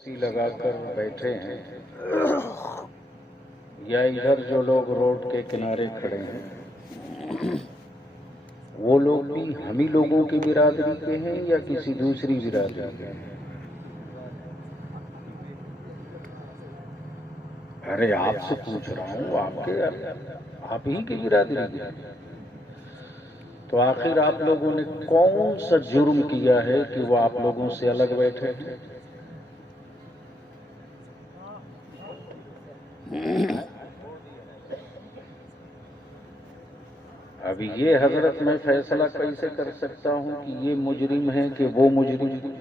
सी लगाकर बैठे हैं या इधर जो लोग रोड के किनारे खड़े हैं वो लोग भी हम ही लोगों की बिरादरी के हैं या किसी दूसरी बिरादरी के हैं? अरे आपसे पूछ रहा हूँ, आप ही की बिरादरी के हैं। तो आखिर आप लोगों ने कौन सा जुर्म किया है कि वो आप लोगों से अलग बैठे हैं? अभी ये हजरत मैं फैसला कैसे कर सकता हूं कि ये मुजरिम है कि वो मुजरिम है?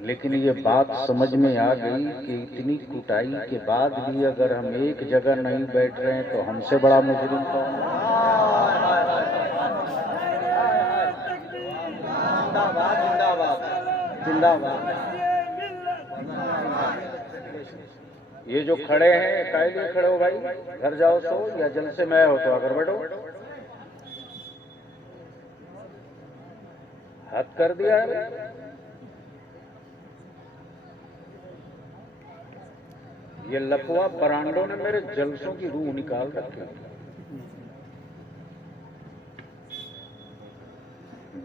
लेकिन ये बात समझ में आ गई कि इतनी कुटाई के बाद भी अगर हम एक जगह नहीं बैठ रहे हैं तो हमसे बड़ा मुजरिम कौन है? जिंदाबाद। ये जो खड़े हैं काहे लिए खड़े हो भाई? घर जाओ सो या जल से मैं हो तो अगर बैठो। हाथ कर दिया है। ये लफुआ बरांडों ने मेरे जलसों की रूह निकाल रखी।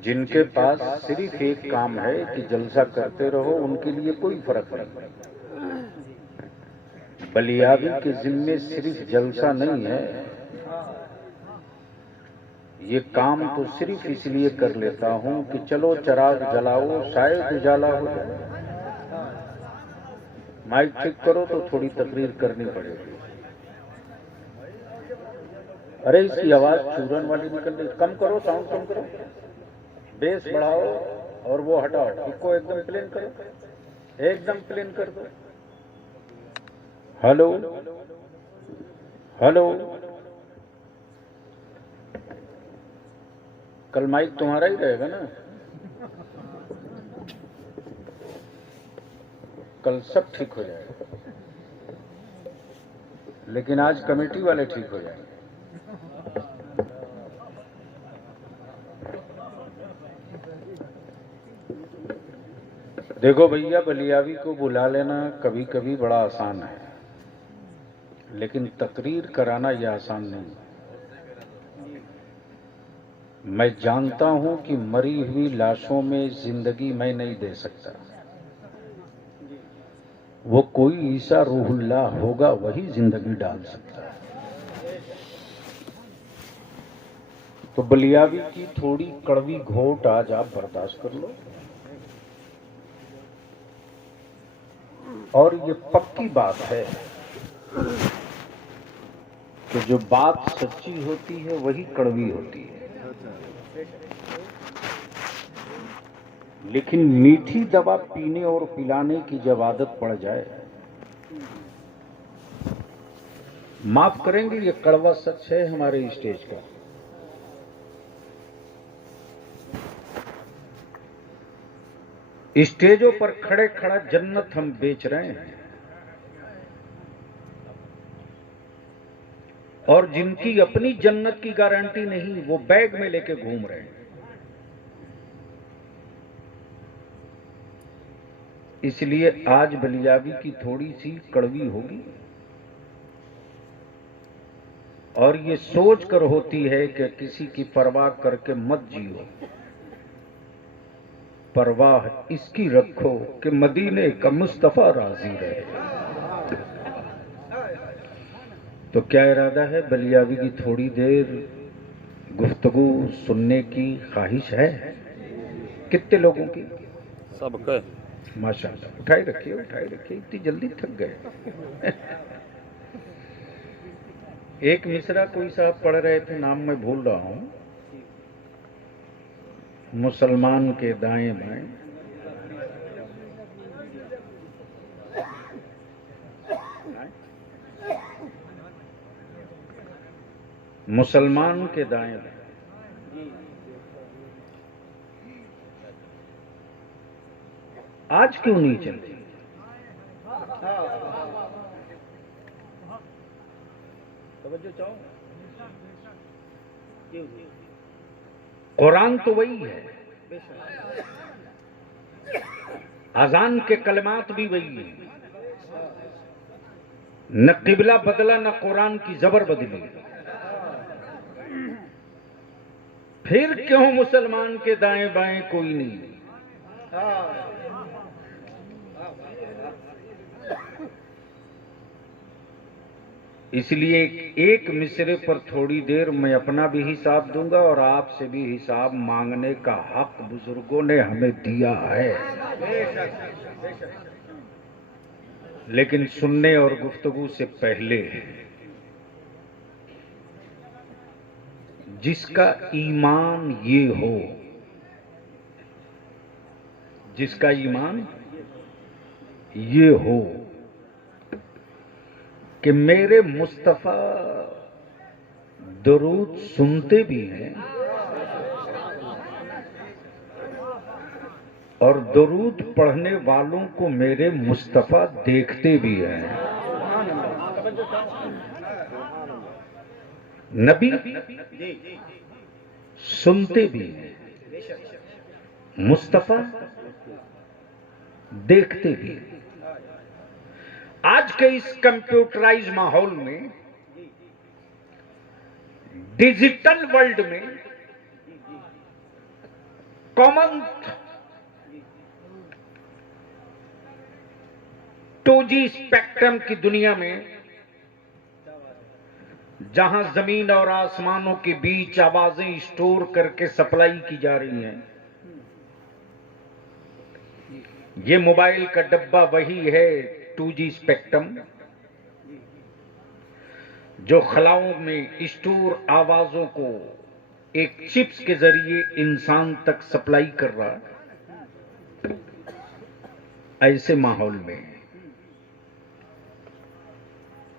जिनके पास सिर्फ एक काम है कि जलसा करते रहो, उनके लिए कोई फर्क नहीं। बलियावी के जिम्मे सिर्फ जलसा नहीं है, ये काम तो सिर्फ इसलिए कर लेता हूं कि चलो चिराग जलाओ शायद उजाला हो जाए। माइक ठीक करो तो थोड़ी तकरीर करनी पड़ेगी। अरे इसकी आवाज चूरन वाली निकल रही, कम करो, साउंड कम करो, बेस बढ़ाओ और वो हटाओ, इसको एकदम प्लेन करो, एकदम प्लेन कर दो। हेलो हेलो, कल माइक तुम्हारा ही रहेगा ना? कल सब ठीक हो जाएगा, लेकिन आज कमेटी वाले ठीक हो जाएंगे। देखो भैया, बलियावी को बुला लेना कभी कभी बड़ा आसान है, लेकिन तकरीर कराना यह आसान नहीं। मैं जानता हूं कि मरी हुई लाशों में जिंदगी मैं नहीं दे सकता। वो कोई ईसा रूहुल्लाह होगा, वही जिंदगी डाल सकता है। तो बलियावी की थोड़ी कड़वी घोट आज आप बर्दाश्त कर लो। और ये पक्की बात है कि जो बात सच्ची होती है वही कड़वी होती है, लेकिन मीठी दवा पीने और पिलाने की जब आदत पड़ जाए, माफ करेंगे ये कड़वा सच है हमारे स्टेज का। स्टेजों पर खड़े खड़ा जन्नत हम बेच रहे हैं, और जिनकी अपनी जन्नत की गारंटी नहीं वो बैग में लेके घूम रहे हैं। इसलिए आज बलियावी की थोड़ी सी कड़वी होगी, और ये सोच कर होती है कि किसी की परवाह करके मत जियो, परवाह इसकी रखो कि मदीने का मुस्तफा राजी रहे। तो क्या इरादा है? बलियावी की थोड़ी देर गुफ्तगू सुनने की ख्वाहिश है? कितने लोगों की? सबके। माशाल्लाह, उठाए रखिए, इतनी जल्दी थक गए। एक मिसरा कोई साहब पढ़ रहे थे, नाम मैं भूल रहा हूं। मुसलमान के दाएं बाएं मुसलमान के दाएं बाएं आज क्यों नहीं चलती? कुरान तो वही है, अजान के कलमात भी वही है। न किबला बदला, न कुरान की जबर बदली। फिर क्यों मुसलमान के दाएं बाएं कोई नहीं। इसलिए एक मिसरे पर थोड़ी देर मैं अपना भी हिसाब दूंगा और आपसे भी हिसाब मांगने का हक बुजुर्गों ने हमें दिया है। लेकिन सुनने और गुफ्तगू से पहले जिसका ईमान ये हो, जिसका ईमान ये हो कि मेरे मुस्तफा दरूद सुनते भी हैं और दरूद पढ़ने वालों को मेरे मुस्तफा देखते भी हैं। नबी सुनते भी हैं, मुस्तफा देखते भी हैं। आज के इस कंप्यूटराइज माहौल में, डिजिटल वर्ल्ड में, कॉमन 2G स्पेक्ट्रम की दुनिया में, जहां जमीन और आसमानों के बीच आवाजें स्टोर करके सप्लाई की जा रही हैं, ये मोबाइल का डब्बा वही है 2G स्पेक्ट्रम जो खलाओं में स्टोर आवाजों को एक चिप्स के जरिए इंसान तक सप्लाई कर रहा है। ऐसे माहौल में,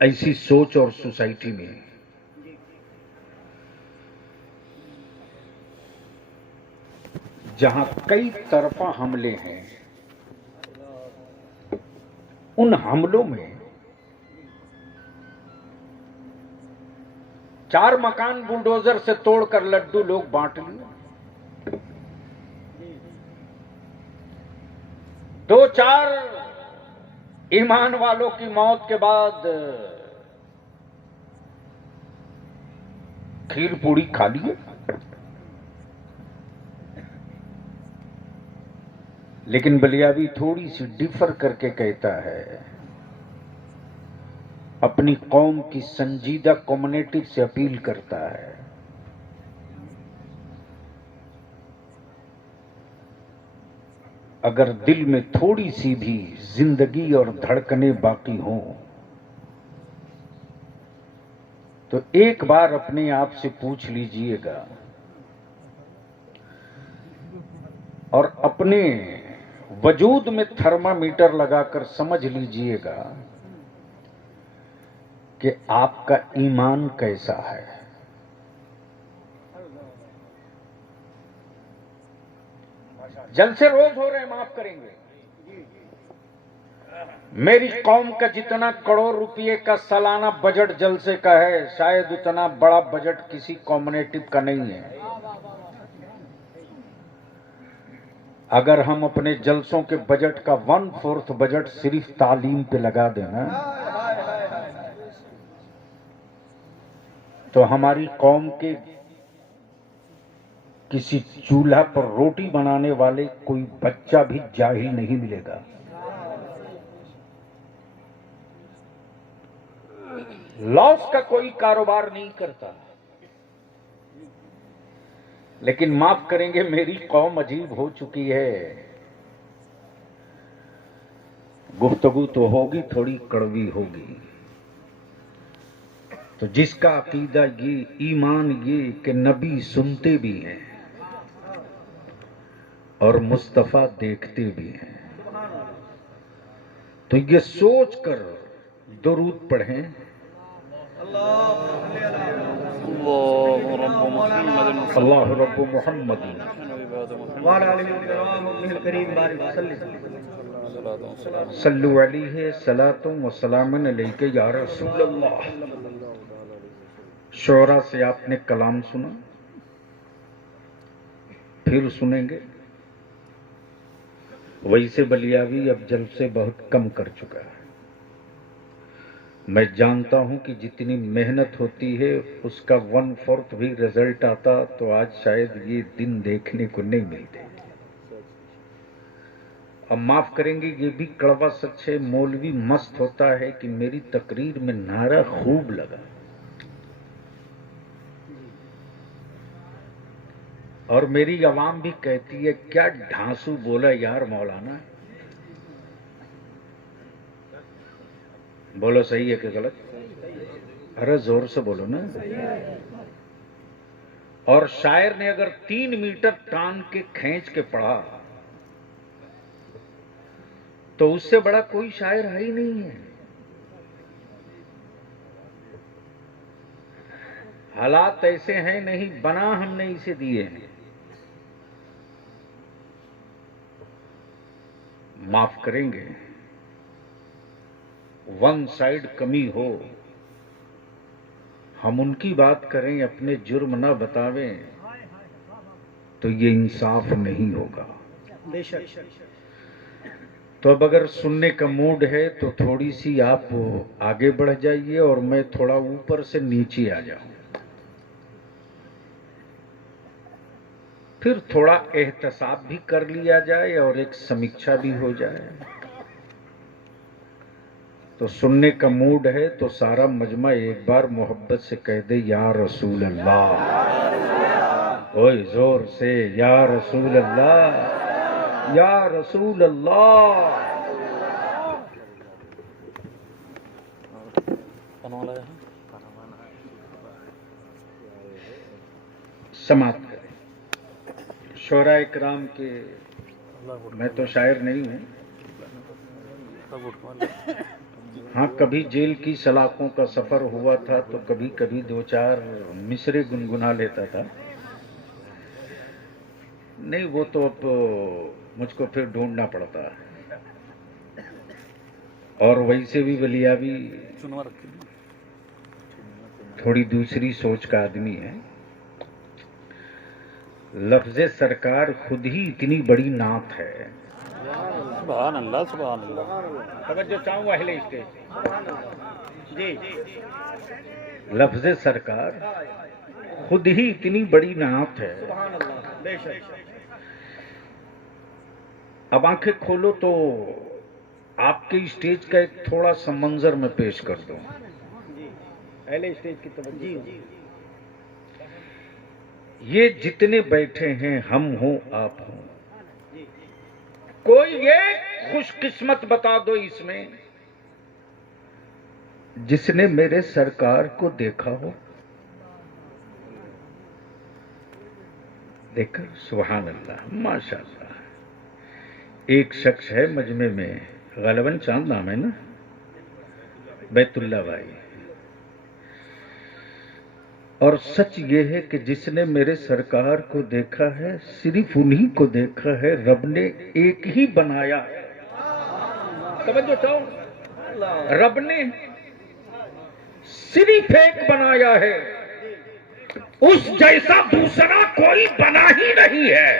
ऐसी सोच और सोसाइटी में जहां कई तरफा हमले हैं, उन हमलों में 4 मकान बुलडोजर से तोड़कर लड्डू लोग बांट लिए। 2-4 ईमान वालों की मौत के बाद खीर पूड़ी खा लिए। लेकिन बलियावी थोड़ी सी डिफर करके कहता है, अपनी कौम की संजीदा कम्युनिटी से अपील करता है, अगर दिल में थोड़ी सी भी जिंदगी और धड़कने बाकी हो तो एक बार अपने आप से पूछ लीजिएगा और अपने वजूद में थर्मामीटर लगाकर समझ लीजिएगा कि आपका ईमान कैसा है। जलसे रोज हो रहे हैं, माफ करेंगे। मेरी कौम का जितना करोड़ रुपए का सालाना बजट जलसे का है, शायद उतना बड़ा बजट किसी कम्युनिटी का नहीं है। अगर हम अपने जलसों के बजट का 1/4 बजट सिर्फ तालीम पे लगा देना तो हमारी कौम के किसी चूल्हा पर रोटी बनाने वाले कोई बच्चा भी जाहिल नहीं मिलेगा। लॉस का कोई कारोबार नहीं करता। लेकिन माफ करेंगे, मेरी कौम अजीब हो चुकी है। गुफ्तगू तो होगी, थोड़ी कड़वी होगी। तो जिसका अकीदा ये, ईमान ये कि नबी सुनते भी हैं और मुस्तफा देखते भी हैं, तो ये सोच कर दुरूद पढ़ें। अल्लाह रब्बु मुहम्मद सल्लु अलैहि सलातुम व सलामुन अलैका या रसूल अल्लाह। शोरा से आपने कलाम सुना, फिर सुनेंगे। वैसे बलियावी अब जल से बहुत कम कर चुका है। मैं जानता हूं कि जितनी मेहनत होती है उसका 1/4 भी रिजल्ट आता तो आज शायद ये दिन देखने को नहीं मिलते। अब माफ करेंगे, ये भी कड़वा सच है, मौलवी मस्त होता है कि मेरी तकरीर में नारा खूब लगा और मेरी आवाम भी कहती है क्या ढांसू बोला यार मौलाना। बोलो सही है कि गलत? अरे जोर से बोलो ना। और शायर ने अगर 3 मीटर टान के खींच के पढ़ा तो उससे बड़ा कोई शायर है ही नहीं है। हालात ऐसे हैं, नहीं बना हमने इसे दिए हैं। माफ करेंगे, वन साइड कमी हो, हम उनकी बात करें अपने जुर्म ना बतावें तो ये इंसाफ नहीं होगा। तो अब अगर सुनने का मूड है तो थोड़ी सी आप आगे बढ़ जाइए और मैं थोड़ा ऊपर से नीचे आ जाऊं, फिर थोड़ा एहतसाब भी कर लिया जाए और एक समीक्षा भी हो जाए। तो सुनने का मूड है तो सारा मजमा एक बार मोहब्बत से कह दे या रसूल अल्लाह। ओए जोर से या रसूल अल्लाह, या रसूल अल्लाह। समाप्त करें। शोराए किराम के, मैं तो शायर नहीं हूं, हाँ कभी जेल की सलाखों का सफर हुआ था तो कभी कभी 2-4 मिसरे गुनगुना लेता था। नहीं वो तो अब मुझको फिर ढूंढना पड़ता है। और वैसे भी बलियावी थोड़ी दूसरी सोच का आदमी है। लफ्ज़े सरकार खुद ही इतनी बड़ी नात है। सुभान अल्लाह, सुभान अल्लाह। तवज्जो चाहूंगा अहले स्टेज जी। लफ्ज़े सरकार खुद ही इतनी बड़ी नात है। अब आंखें खोलो तो आपके स्टेज का एक थोड़ा सा मंजर में पेश कर दूं। अहले स्टेज की तवज्जो। ये जितने बैठे हैं, हम हो आप हो, कोई एक खुशकिस्मत बता दो इसमें जिसने मेरे सरकार को देखा हो। देखकर सुभान अल्लाह, माशाअल्लाह। एक शख्स है मजमे में, गालिबन चांद नाम है ना, बैतुल्ला भाई। और सच ये है कि जिसने मेरे सरकार को देखा है सिर्फ उन्हीं को देखा है, रब ने एक ही बनाया है। तवज्जो चाहो, रब ने सिर्फ एक बनाया है, उस जैसा दूसरा कोई बना ही नहीं है।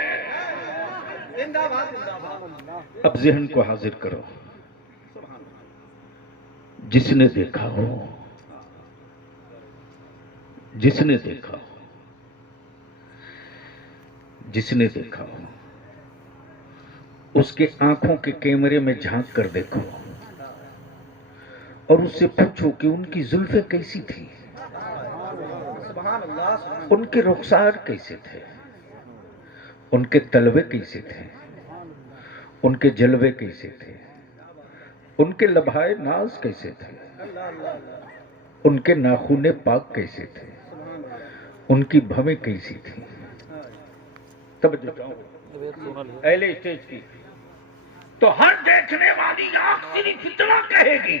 अब ज़हन को हाजिर करो, जिसने देखा हो, जिसने देखा हो, जिसने देखा हो, उसके आंखों के कैमरे में झांक कर देखो और उससे पूछो कि उनकी जुल्फें कैसी थी, उनके रुखसार कैसे थे, उनके तलवे कैसे थे, उनके जलवे कैसे थे, उनके लभाए नाज कैसे थे, उनके नाखूने पाक कैसे थे, उनकी भवें कैसी थी। तब अहले स्टेज की तो हर देखने वाली आंख सिर्फ इतना कहेगी,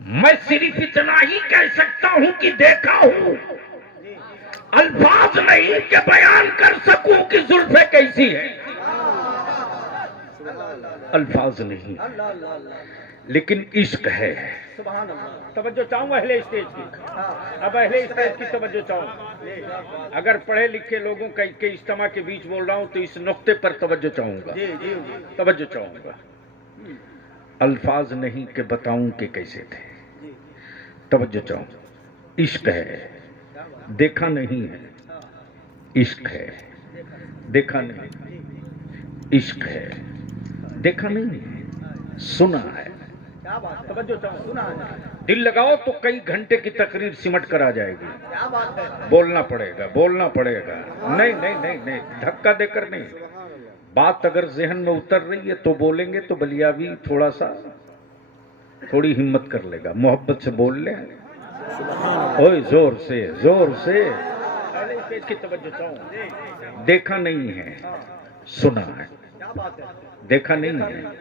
मैं सिर्फ इतना ही कह सकता हूं कि देखा हूं, अल्फाज नहीं कि बयान कर सकूं कि जुल्फे कैसी है। अल्फाज नहीं, लेकिन इश्क है। तवज्जो चाहूंगा अहले स्टेज की। अब अहले स्टेज की तवज्जो चाहूंगा। अगर पढ़े लिखे लोगों के इज्तिमा के बीच बोल रहा हूं तो इस नुक्ते पर तवज्जो चाहूंगा, तवज्जो चाहूंगा। अल्फाज नहीं कि बताऊं कि कैसे थे, तवज्जो चाहूंगा। इश्क है, देखा नहीं है, इश्क है, देखा नहीं, इश्क है, देखा नहीं है, सुना है। तवज्जो चाहूंगा, सुना है। दिल लगाओ तो कई घंटे की तकरीर सिमट कर आ जाएगी। बोलना पड़ेगा, बोलना पड़ेगा। नहीं नहीं नहीं नहीं, धक्का देकर नहीं। बात अगर जहन में उतर रही है तो बोलेंगे तो बलियावी थोड़ा सा, थोड़ी हिम्मत कर लेगा। मोहब्बत से बोल ले, ओए जोर से, जोर से। इसकी तवज्जो चाहूंगा। देखा नहीं है, सुना है। देखा नहीं है,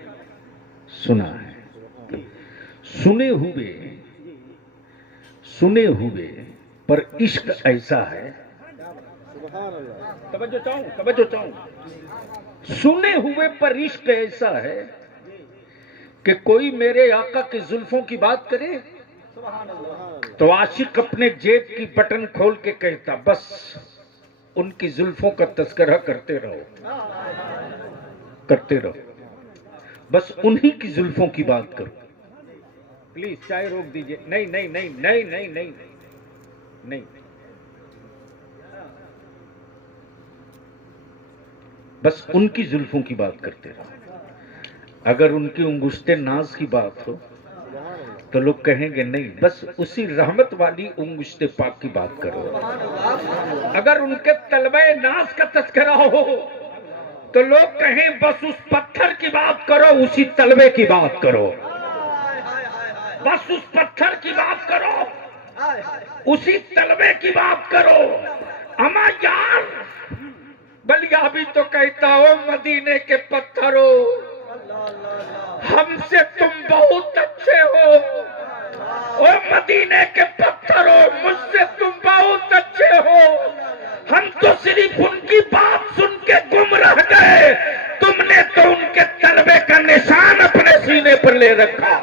सुना है। सुने हुए पर इश्क ऐसा है। तवज्जो चाहूं, तवज्जो चाहूं। सुने हुए पर इश्क ऐसा है कि कोई मेरे आका के जुल्फों की बात करे तो आशिक अपने जेब की बटन खोल के कहता, बस उनकी जुल्फों का तस्करा करते रहो, करते रहो, बस उन्हीं की जुल्फों की बात करो। प्लीज चाय रोक दीजिए। नहीं नहीं नहीं नहीं नहीं नहीं नहीं, बस उनकी जुल्फों की बात करते रहो। अगर उनकी उंगुश्ते नाज की बात हो तो लोग कहेंगे नहीं, बस उसी रहमत वाली उंगुश्ते पाक की बात करो। अगर उनके तलबे नाज का तस्करा हो तो लोग कहें बस उस पत्थर की बात करो, उसी तलबे की बात करो, बस उस पत्थर की बात करो, उसी तलबे की बात करो। अमा यार बलिया भी तो कहता हो, मदीने के पत्थरों हमसे तुम बहुत अच्छे हो, ओ मदीने के पत्थरों मुझसे तुम बहुत अच्छे हो। हम तो सिर्फ उनकी बात सुन के गुम रह गए, तुमने तो उनके तलबे का निशान अपने सीने पर ले रखा।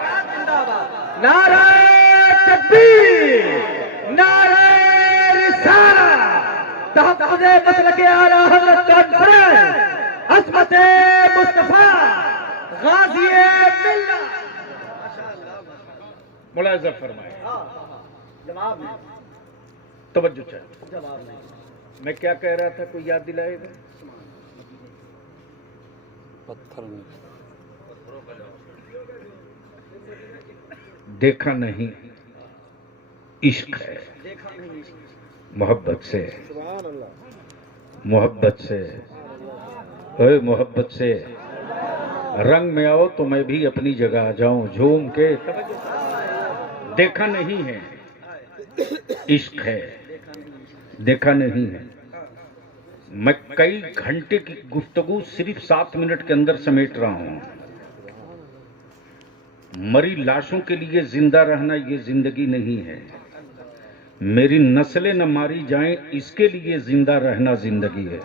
नारे तकबीर, नारे रिसालत, तहफ़्फ़ुज़े मसलके आला हज़रत कॉन्फ्रेंस, अज़मते मुस्तफ़ा, गाज़िए मिल्लत। मुलाज़ा फरमाए। जवाब नहीं, तवज्जो चाहिए। जवाब नहीं। मैं क्या कह रहा था, कोई याद दिलाएगा? पत्थर में देखा नहीं इश्क है। मोहब्बत से, मोहब्बत से, ओए मोहब्बत से रंग में आओ तो मैं भी अपनी जगह आ जाऊं झूम के। देखा नहीं है, इश्क है, देखा नहीं है। मैं कई घंटे की गुफ्तगू सिर्फ 7 मिनट के अंदर समेट रहा हूं। मरी लाशों के लिए जिंदा रहना ये जिंदगी नहीं है। मेरी नस्लें न मारी जाएं इसके लिए जिंदा रहना जिंदगी है।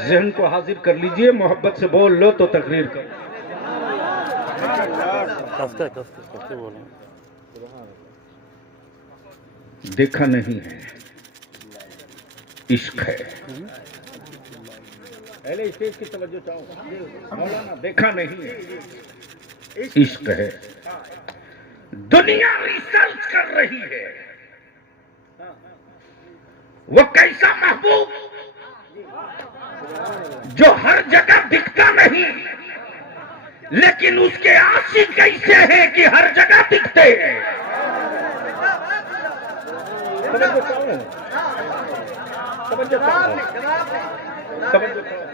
जहन को हाजिर कर लीजिए, मोहब्बत से बोल लो तो तकरीर कर। कस्ते बोलो। देखा नहीं है, इश्क है। पहले स्टेज की तवज्जो चाहूंगा। मौलाना देखा नहीं है, इश्क है। दुनिया रिसर्च कर रही है, वो कैसा महबूब जो हर जगह दिखता नहीं, लेकिन उसके आशिक कैसे हैं कि हर जगह दिखते हैं। तवज्जो चाहूं, तवज्जो चाहूं, तवज्जो चाहूं।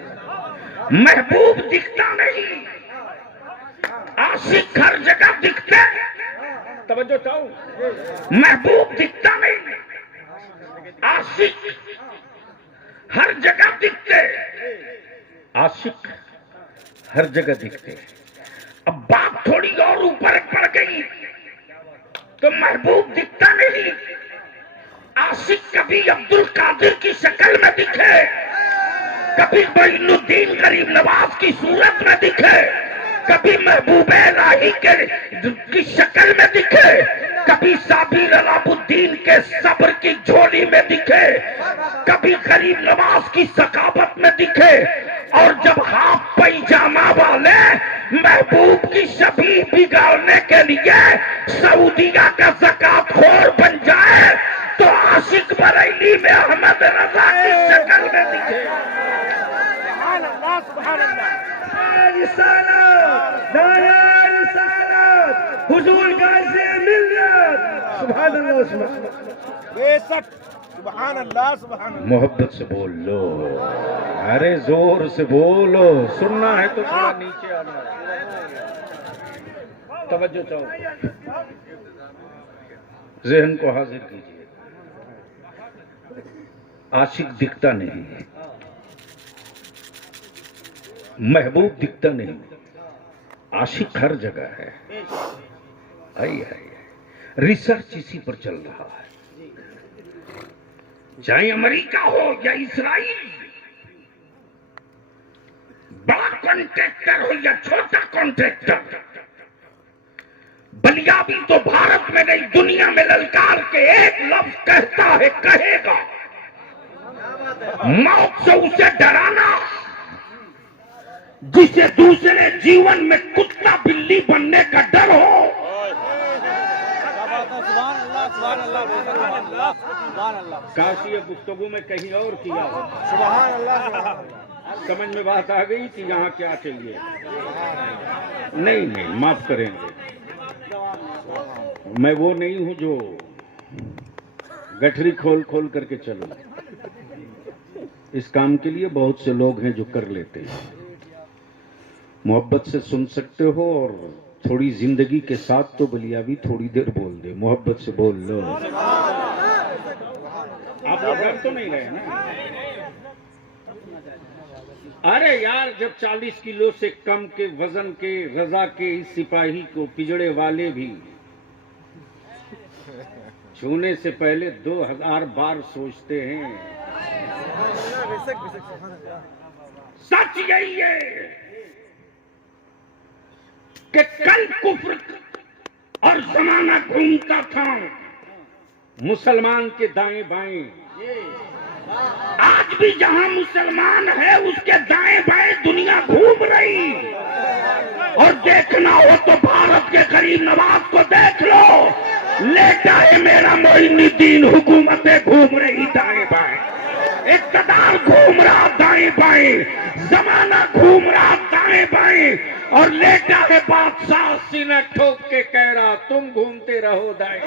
महबूब दिखता नहीं, आशिक हर जगह दिखते हैं। तवज्जो चाहूं। महबूब दिखता नहीं, आशिक हर जगह दिखते, आशिक हर जगह दिखते। अब बात थोड़ी और ऊपर पड़ गई तो महबूब दिखता नहीं, आशिक कभी अब्दुल कादिर की शक्ल में दिखे, कभी मोइनुद्दीन गरीब नवाज की सूरत में दिखे, कभी महबूब इलाही की शक्ल में दिखे, कभी साबिर अलाउद्दीन के सब्र की झोली में दिखे, कभी गरीब नवाज की सखावत में दिखे, और जब हाफ पैजामा वाले महबूब की शबीह बिगाड़ने के लिए सऊदिया का ज़कातखोर बन जाए तो आशिक बरेली में अहमद रजा की शक्ल में दिखे। हुजूर गाज़ी मिल्लत सुभान अल्लाह बेशक सुभान अल्लाह सुभान अल्लाह। मोहब्बत से बोल लो, अरे जोर से बोलो, सुनना है तो थोड़ा नीचे आना है। तवज्जो चाहो, ज़हन को हाजिर कीजिए। आशिक दिखता नहीं, महबूब दिखता नहीं, आशिक हर जगह है। आई रिसर्च इसी पर चल रहा है, चाहे अमेरिका हो या इसराइल, बड़ा कॉन्ट्रैक्टर हो या छोटा कॉन्ट्रैक्टर, बलियाबी तो भारत में नहीं दुनिया में ललकार के एक लफ्ज कहता है, कहेगा, मौत से उसे डराना जिसे दूसरे जीवन में कुत्ता बिल्ली बनने का डर हो। काश ये गुफ्तगू में कहीं और किया हो। समझ में बात आ गई कि यहाँ क्या चाहिए? नहीं, माफ करेंगे, मैं वो नहीं हूं जो गठरी खोल खोल करके चलूं। इस काम के लिए बहुत से लोग हैं जो कर लेते हैं। मोहब्बत से सुन सकते हो, और थोड़ी जिंदगी के साथ तो बलियाबी थोड़ी देर बोल दे। मोहब्बत से बोल लो। आप लोग डर तो नहीं रहे ना? अरे यार, जब 40 किलो से कम के वजन के रजा के इस सिपाही को पिजड़े वाले भी छूने से पहले 2000 बार सोचते हैं। सच यही है कि कल कुफ्र और जमाना घूमता था मुसलमान के दाएं बाएं। आज भी जहां मुसलमान है उसके दाएं बाएं दुनिया घूम रही। और देखना हो तो भारत के गरीब नवाज को देख लो, लेटा है मेरा मोइनुद्दीन, हुकूमतें घूम रही दाएं बाएं, इक़्तिदार घूम रहा दाएं बाएं, जमाना घूम रहा दाएं बाएं, और लेटा है बादशाह सीना ठोक के कह रहा तुम घूमते रहो दाएं।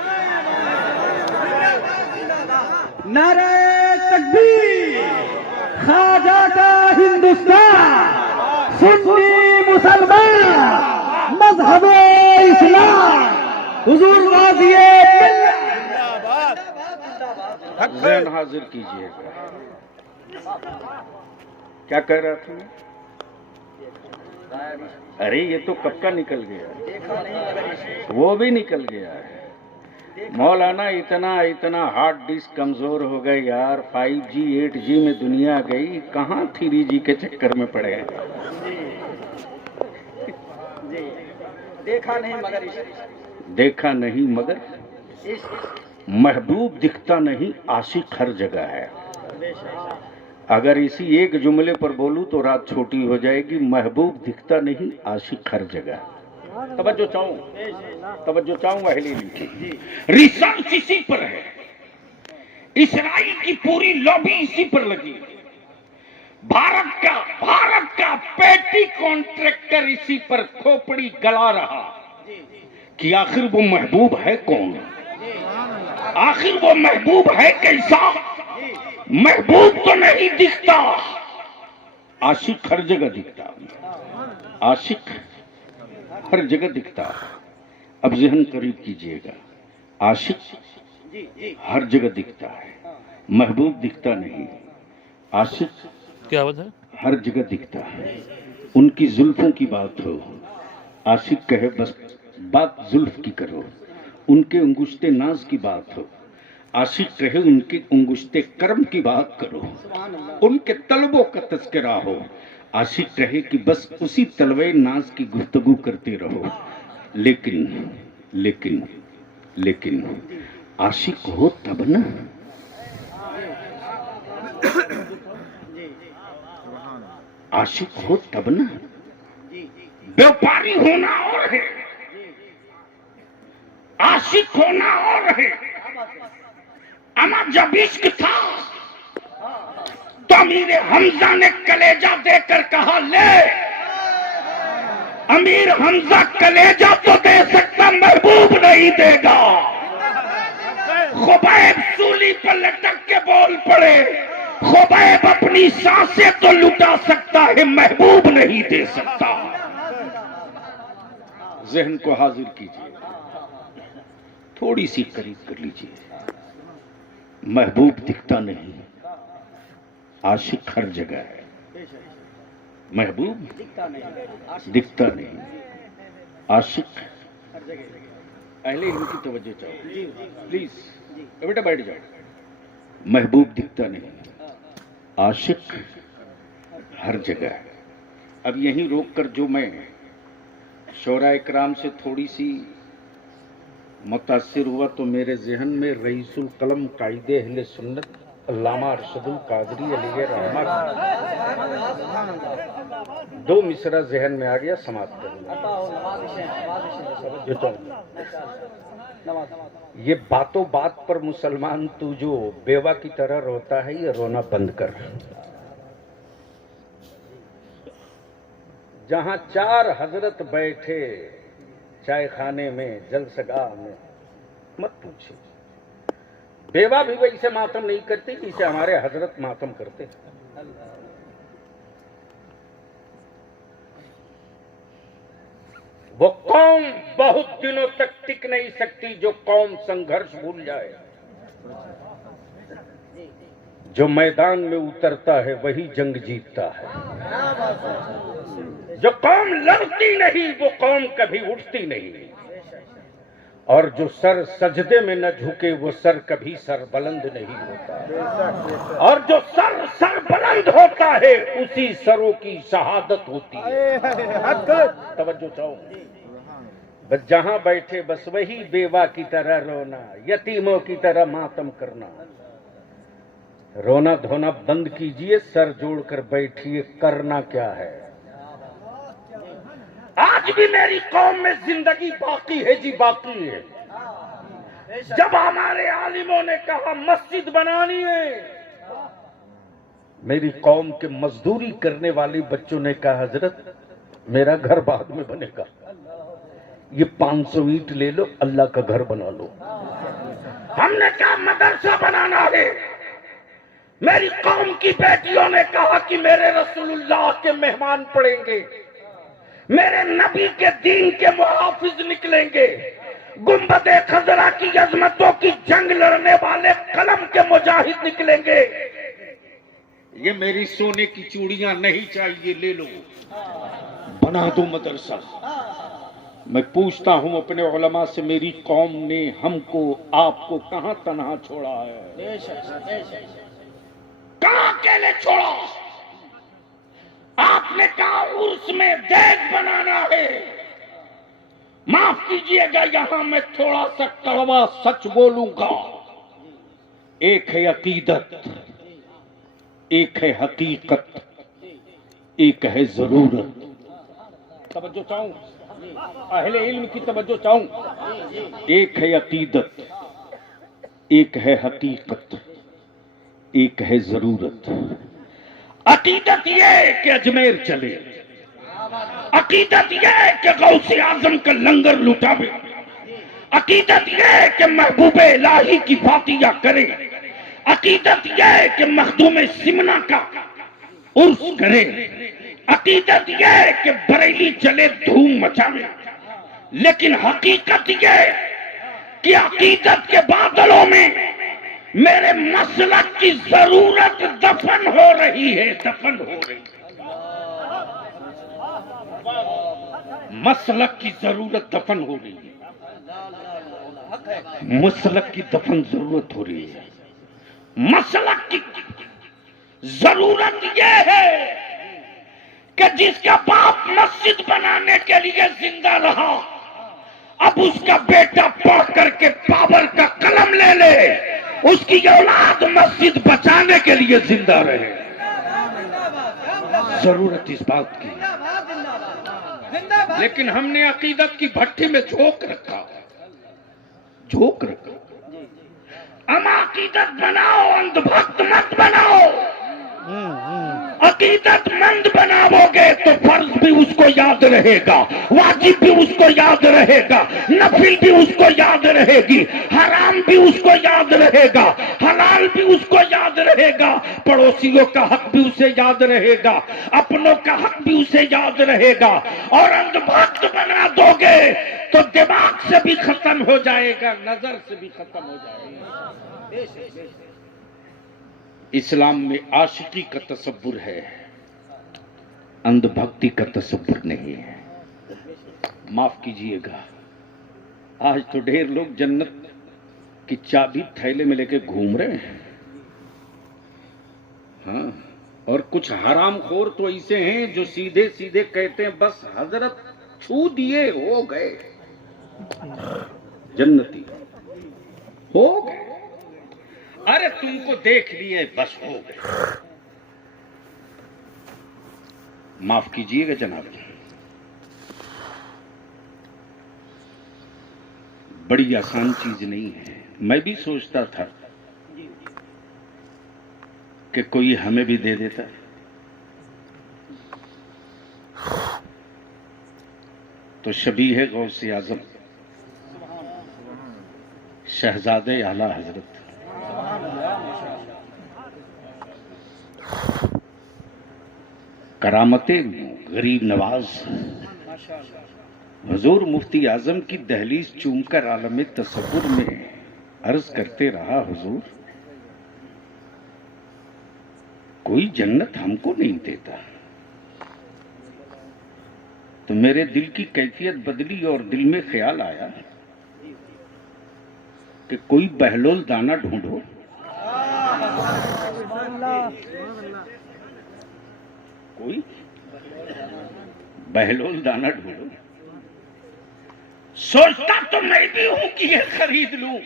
नारे तकबीर, ख्वाजा का हिंदुस्तान, सुन्नी मुसलमान, मजहबे इस्लाम, हुजूर गाज़िए मिल्लत। ज़हन हाजिर कीजिएगा। क्या कह रहा था? अरे ये तो कब का निकल गया, वो भी निकल गया है। मौलाना इतना हार्ड डिस्क कमजोर हो गए यार। 5G 8G में दुनिया गई, कहाँ 3G के चक्कर में पड़ गए। देखा नहीं मगर महबूब दिखता नहीं, आशिक हर जगह है। अगर इसी एक जुमले पर बोलूं तो रात छोटी हो जाएगी। महबूब दिखता नहीं, आशिक हर जगह। तवज्जो चाहूं अहले इल्म, रिसर्च इसी पर है। इसराइल की पूरी लॉबी इसी पर लगी। भारत का पेटी कॉन्ट्रैक्टर इसी पर खोपड़ी गला रहा कि आखिर वो महबूब है कौन, आखिर वो महबूब है कैसा। महबूब तो नहीं दिखता, आशिक हर जगह दिखता, आशिक हर जगह दिखता। अब ज़हन करीब कीजिएगा, आशिक हर जगह दिखता है, महबूब दिखता नहीं। आशिक क्या बात है? हर जगह दिखता है। उनकी जुल्फों की बात हो, आशिक कहे बस बात जुल्फ की करो। उनके अंगुश्ते नाज की बात हो, आशिक रहे उनकी अंगुश्ते कर्म की बात करो, उनके तलबों का तस्करा हो। आशिक रहे कि बस उसी तलवे नाज की गुफ्तगू करते रहो। लेकिन लेकिन लेकिन आशिक हो तब ना। आशिक हो तब ना। व्यापारी होना और है, आशिक होना और है। अमर जब इश्क था तो अमीर हमजा ने कलेजा देकर कहा ले। अमीर हमजा कलेजा तो दे सकता, महबूब नहीं देगा। खुबैब सूली पर लटक के बोल पड़े, खुबैब अपनी सांसें तो लुटा सकता है, महबूब नहीं दे सकता। जहन को हाजिर कीजिए, थोड़ी सी करीब कर लीजिए। महबूब दिखता नहीं, आशिक हर जगह है। महबूब दिखता नहीं, आशिक पहले इनकी तवज्जो चाहिए प्लीज। बेटा बैठ जाओ। महबूब दिखता नहीं, आशिक हर जगह है। अब यहीं रोककर जो मैं शोरा इकराम से थोड़ी सी मुतासिर हुआ तो मेरे जहन में रईसुल कलम कायदे अहले सुन्नत अल्लामा अरशदुल कादरी अलैहि रहमत दो मिसरा जहन में आ गया, समाप्त करूंगा। ये बातों बात पर मुसलमान तू जो बेवा की तरह रोता है, ये रोना बंद कर। जहां चार हजरत बैठे चाय खाने में जलसगाह में, मत पूछिए। बेवा भी वैसे मातम नहीं करती जैसे हमारे हजरत मातम करते। वो कौम बहुत दिनों तक टिक नहीं सकती जो कौम संघर्ष भूल जाए। जो मैदान में उतरता है वही जंग जीतता है। जो कौम लड़ती नहीं वो कौम कभी उठती नहीं। और जो सर सजदे में न झुके वो सर कभी सर बुलंद नहीं होता। और जो सर बुलंद होता है उसी सरों की शहादत होती है। तवज्जो चाहो। बस जहां बैठे बस वही बेवा की तरह रोना, यतीमों की तरह मातम करना। रोना धोना बंद कीजिए, सर जोड़कर बैठिए। करना क्या है? आज भी मेरी कौम में जिंदगी बाकी है जी, बाकी है। जब हमारे आलिमों ने कहा मस्जिद बनानी है, मेरी कौम के मजदूरी करने वाले बच्चों ने कहा हजरत मेरा घर बाद में बनेगा, ये 500 ईंट ले लो, अल्लाह का घर बना लो। हमने कहा मदरसा बनाना है। मेरी कौम की बेटियों ने कहा कि मेरे रसूलुल्लाह के मेहमान पड़ेंगे, मेरे नबी के दीन के मुहाफिज निकलेंगे, गुंबदे खजरा की अजमतों की जंग लड़ने वाले कलम के मुजाहिद निकलेंगे। ये मेरी सोने की चूड़ियां नहीं चाहिए, ले लो, बना दो मदरसा। मैं पूछता हूं अपने उलमा से, मेरी कौम ने हमको आपको कहां तनहा छोड़ा है? कहां अकेले छोड़ा? आपने कहा उर्स में देग बनाना है। माफ कीजिएगा, यहां मैं थोड़ा सा कड़वा सच बोलूंगा। एक है अकीदत, एक है हकीकत, एक है जरूरत। तवज्जो चाहूं, अहले इल्म की तवज्जो चाहूं। एक है अकीदत, एक है हकीकत, एक है जरूरत। अकीदत ये कि अजमेर चले, अकीदत ये कि गौसे आजम का लंगर लुटावे, अकीदत ये कि महबूबे इलाही की फातिया करे, अकीदत ये कि मखदूम सिमना का उर्स करे, अकीदत ये कि बरेली चले धूम मचावे। लेकिन हकीकत ये कि अकीदत के बादलों में मेरे मसलक की जरूरत दफन हो रही है, दफन हो रही है। मसलक की जरूरत दफन हो रही है। मसलक की दफन जरूरत हो रही है। मसलक की जरूरत यह है कि जिसका बाप मस्जिद बनाने के लिए जिंदा रहा, अब उसका बेटा पढ़ करके बाबर का कलम ले ले, उसकी औलाद मस्जिद बचाने के लिए जिंदा रहे। जरूरत इस बात की। लेकिन हमने अकीदत की भट्टी में झोंक रखा। हम अकीदत बनाओ, अंधभक्त मत बनाओ। अकीदतमंद बनाओगे तो फर्ज भी उसको याद रहेगा, वाजिब भी उसको याद रहेगा, नफिल भी उसको याद रहेगी, हराम भी उसको याद रहेगा, हलाल भी उसको याद रहेगा, पड़ोसियों का हक भी उसे याद रहेगा, अपनों का हक भी उसे याद रहेगा। और अंधभक्त बना दोगे तो दिमाग से भी खत्म हो जाएगा, नजर से भी खत्म हो जाएगा। इस्लाम में आशिकी का तसव्वुर है, अंधभक्ति का तसव्वुर नहीं है। माफ कीजिएगा, आज तो ढेर लोग जन्नत की चाबी थैले में लेके घूम रहे हैं। हाँ, और कुछ हरामखोर तो ऐसे हैं जो सीधे सीधे कहते हैं बस हजरत छू दिए हो गए, जन्नती हो गए। अरे तुमको देख लिए बस हो गए। माफ कीजिएगा जनाब, बड़ी आसान चीज नहीं है। मैं भी सोचता था कि कोई हमें भी दे देता, तो शबीह गौसे आजम शहजादे आला हजरत करामते गरीब नवाज हुजूर मुफ्ती आजम की दहलीज चूमकर आलम तसव्वुर में अर्ज करते रहा, हुजूर कोई जन्नत हमको नहीं देता। तो मेरे दिल की कैफियत बदली और दिल में ख्याल आया कि कोई बहलोल दाना ढूंढो। कोई बहलोल दाना ढूंढो। सोचता तो मैं भी हूं कि ये खरीद लूं,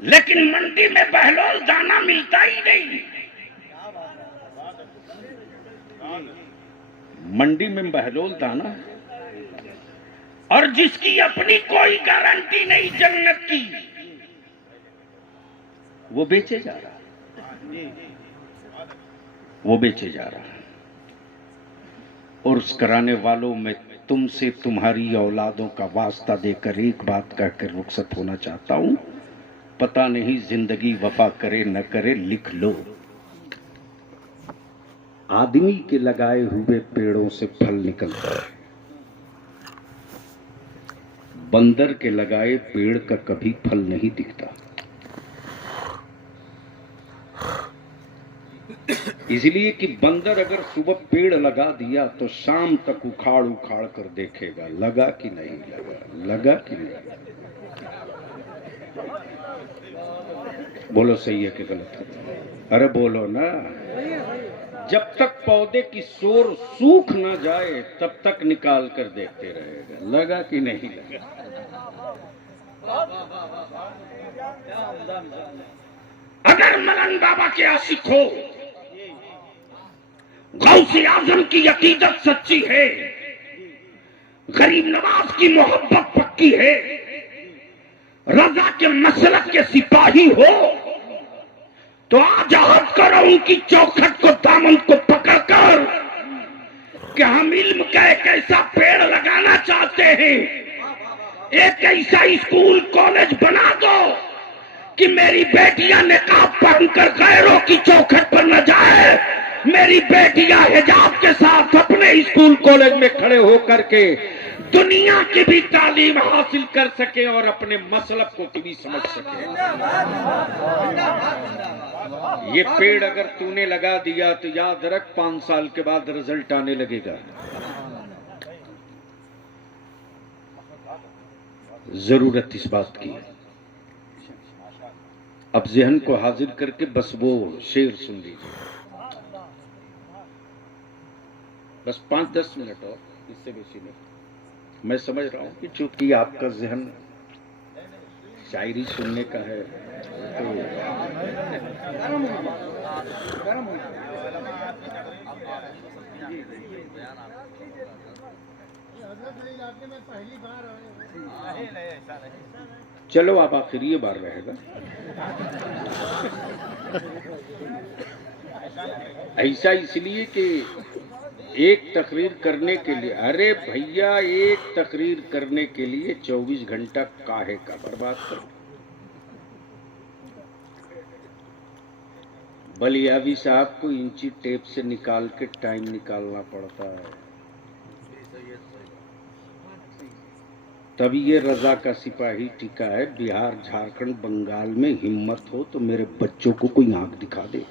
लेकिन मंडी में बहलोल दाना मिलता ही नहीं। मंडी में बहलोल दाना, और जिसकी अपनी कोई गारंटी नहीं जन्नत की, वो बेचे जा रहा, वो बेचे जा रहा। और उस कराने वालों में तुमसे तुम्हारी औलादों का वास्ता देकर एक बात कहकर रुखसत होना चाहता हूं। पता नहीं जिंदगी वफा करे न करे, लिख लो। आदमी के लगाए हुए पेड़ों से फल निकलता है, बंदर के लगाए पेड़ का कभी फल नहीं दिखता। इसलिए कि बंदर अगर सुबह पेड़ लगा दिया तो शाम तक उखाड़ उखाड़ कर देखेगा लगा कि नहीं लगा, लगा कि नहीं। बोलो सही है कि गलत है? अरे बोलो ना। जब तक पौधे की सोर सूख ना जाए तब तक निकाल कर देखते रहेगा लगा कि नहीं लगा। अगर मलन बाबा के आशिक हो, गौसे आजम की अकीदत सच्ची है, गरीब नवाज की मोहब्बत पक्की है, रजा के मसलक के सिपाही हो, तो आज अहद करो उनकी चौखट को, दामन को पकड़कर कि हम इल्म का एक ऐसा पेड़ लगाना चाहते हैं, एक ऐसा स्कूल कॉलेज बना दो कि मेरी बेटियां निकाब पहनकर गैरों की चौखट पर न जाए, मेरी बेटियां हिजाब के साथ अपने स्कूल कॉलेज में खड़े होकर के दुनिया की भी तालीम हासिल कर सके और अपने मसलब को भी समझ सके। ये पेड़ अगर तूने लगा दिया तो याद रख 5 साल के बाद रिजल्ट आने लगेगा। जरूरत इस बात की है। अब जहन को हाजिर करके बस वो शेर सुन लीजिए, बस 5-10 मिनट और, इससे बेसी नहीं। मैं समझ रहा हूं कि चूंकि आपका जहन शायरी सुनने का है तो चलो आप आखिर ये बार रहेगा। ऐसा इसलिए कि एक तकरीर करने के लिए, अरे भैया एक तकरीर करने के लिए 24 घंटा काहे का बर्बाद कर। बलियावी साहब को इंची टेप से निकाल के टाइम निकालना पड़ता है, तभी ये रजा का सिपाही टिका है। बिहार झारखंड बंगाल में हिम्मत हो तो मेरे बच्चों को कोई आंख दिखा दे।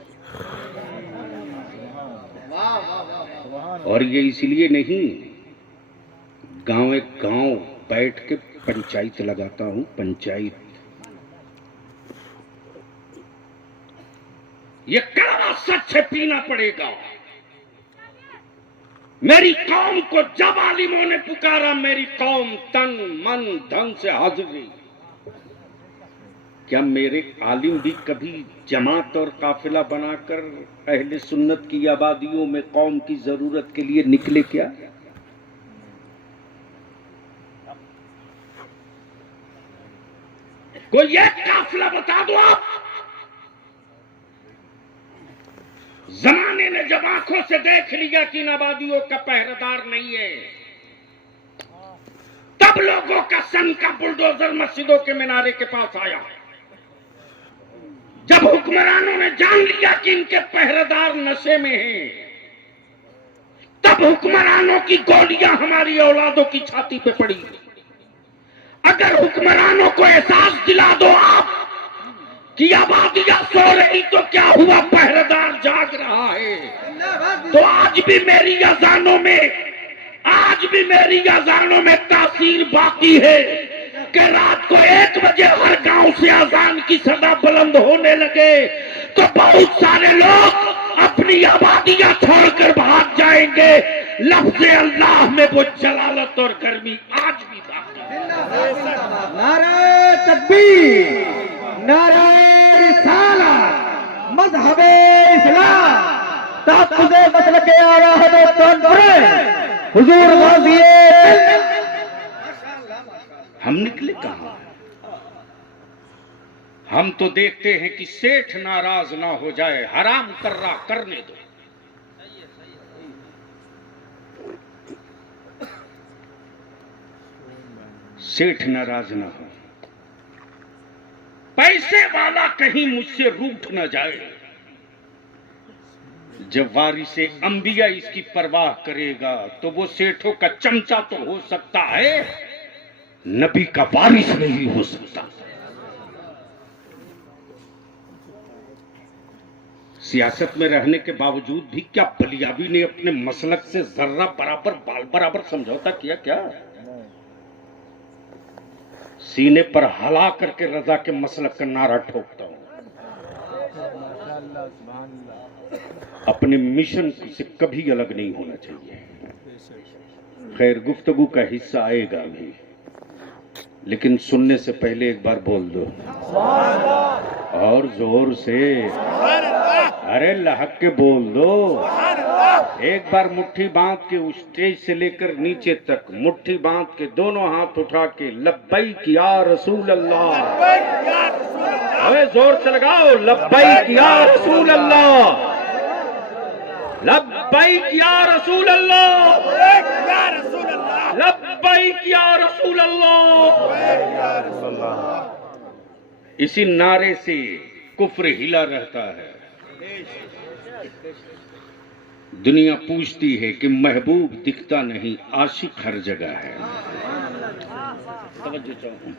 और ये इसलिए नहीं, गांव एक गांव बैठ के पंचायत लगाता हूं, पंचायत। ये कड़वा सच है, पीना पड़ेगा। मेरी कौम को जब आलिमों ने पुकारा, मेरी कौम तन मन धन से हाजिर रही। क्या मेरे आलिम भी कभी जमात और काफिला बनाकर अहले सुन्नत की आबादियों में कौम की जरूरत के लिए निकले क्या? कोई एक काफिला बता दो आप। जमाने ने जब आंखों से देख लिया कि इन आबादियों का पहरेदार नहीं है, तब लोगों का सन का बुलडोजर मस्जिदों के मीनारे के पास आया। जब हुक्मरानों ने जान लिया कि इनके पहरेदार नशे में हैं, तब हुक्मरानों की गोलियां हमारी औलादों की छाती पे पड़ी। अगर हुक्मरानों को एहसास दिला दो आप कि आबादियां सो रही तो क्या हुआ, पहरेदार जाग रहा है, तो आज भी मेरी अजानों में तासीर बाकी है कि रात को 1 बजे हर गांव से अजान की सदा बुलंद होने लगे तो बहुत सारे लोग अपनी आबादियां छोड़कर भाग जाएंगे। लफ्ज़ अल्लाह में वो जलालत और गर्मी आज भी बाकी है। नारे तकबीर, नारे रिसालत, मज़हबे इस्लाम, ताक़ुज़े मसलक के आया है तो हुजूर गाज़िए। हम निकले कहां? हम तो देखते हैं कि सेठ नाराज ना हो जाए, हराम कर्रा करने दो। सेठ नाराज ना हो, पैसे वाला कहीं मुझसे रूठ न जाए। जब वारिसे अंबिया इसकी परवाह करेगा तो वो सेठों का चमचा तो हो सकता है, नबी का वारिस नहीं हो सकता। सियासत में रहने के बावजूद भी क्या बलियाबी ने अपने मसलक से जर्रा बराबर बाल बराबर समझौता किया? क्या सीने पर हला करके रजा के मसलक का नारा ठोकता हूं। अपने मिशन से कभी अलग नहीं होना चाहिए। खैर, गुफ्तगू का हिस्सा आएगा भी, लेकिन सुनने से पहले एक बार बोल दो और जोर से, अरे लहक के बोल दो। एक बार मुट्ठी बांध के उस स्टेज से लेकर नीचे तक मुट्ठी बांध के दोनों हाथ उठा के लब्बैक या रसूल अल्लाह, अरे जोर से लगाओ, लब्बैक या रसूल अल्लाह, लब्बैक या रसूल अल्लाह, लब्बैक या रसूल अल्लाह। इसी नारे से कुफ्र हिला रहता है। दुनिया पूछती है कि महबूब दिखता नहीं, आशिक हर जगह है। तवज्जो चाहूं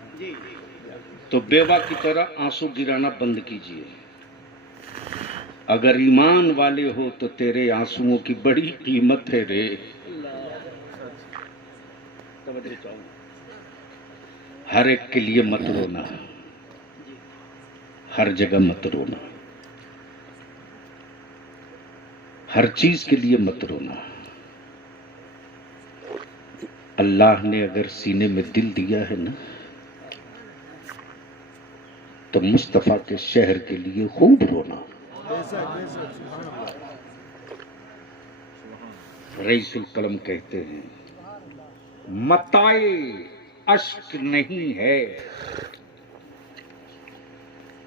तो बेवा की तरह आंसू गिराना बंद कीजिए। अगर ईमान वाले हो तो तेरे आंसुओं की बड़ी कीमत है रे। हर एक के लिए मत रोना, हर जगह मत रोना, हर चीज के लिए मत रोना। अल्लाह ने अगर सीने में दिल दिया है ना, तो मुस्तफा के शहर के लिए खूब रोना। रईसुल कलम कहते हैं, मताए अश्क नहीं है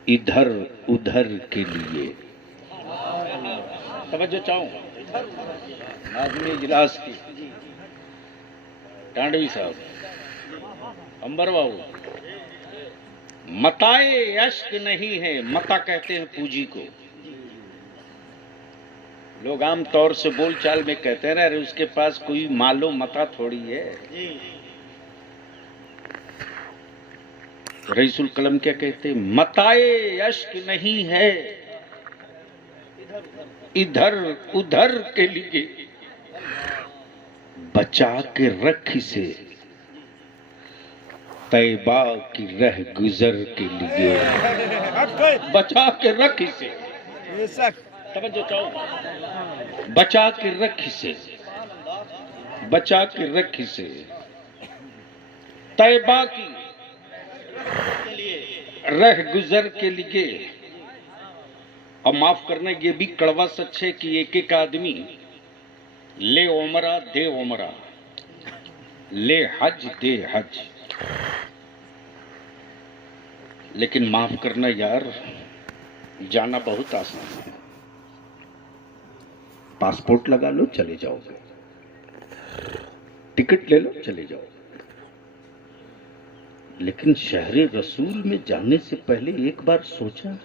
इधर उधर के लिए। तवज्जो चाहूं नाज़िम इजलास की, टांडवी साहब, अंबर बाबू, मताए अश्क नहीं है। मता कहते हैं पूंजी को। लोग आम तौर से बोलचाल में कहते हैं, अरे उसके पास कोई मालो मता थोड़ी है। रईसुल कलम क्या कहते हैं, मताए अश्क नहीं है इधर उधर के लिए, बचा के रख इसे तैबा की रह गुजर के लिए। बचा के रख इसे, तवज्जो चाहो, बचा के रख इसे, बचा के रख इसे तैबा की रह गुजर के लिए। और माफ करना, ये भी कड़वा सच है कि एक एक आदमी ले उमरा दे उमरा, ले हज दे हज। लेकिन माफ करना यार, जाना बहुत आसान है। पासपोर्ट लगा लो चले जाओगे, टिकट ले लो चले जाओगे। लेकिन शहरे रसूल में जाने से पहले एक बार सोचा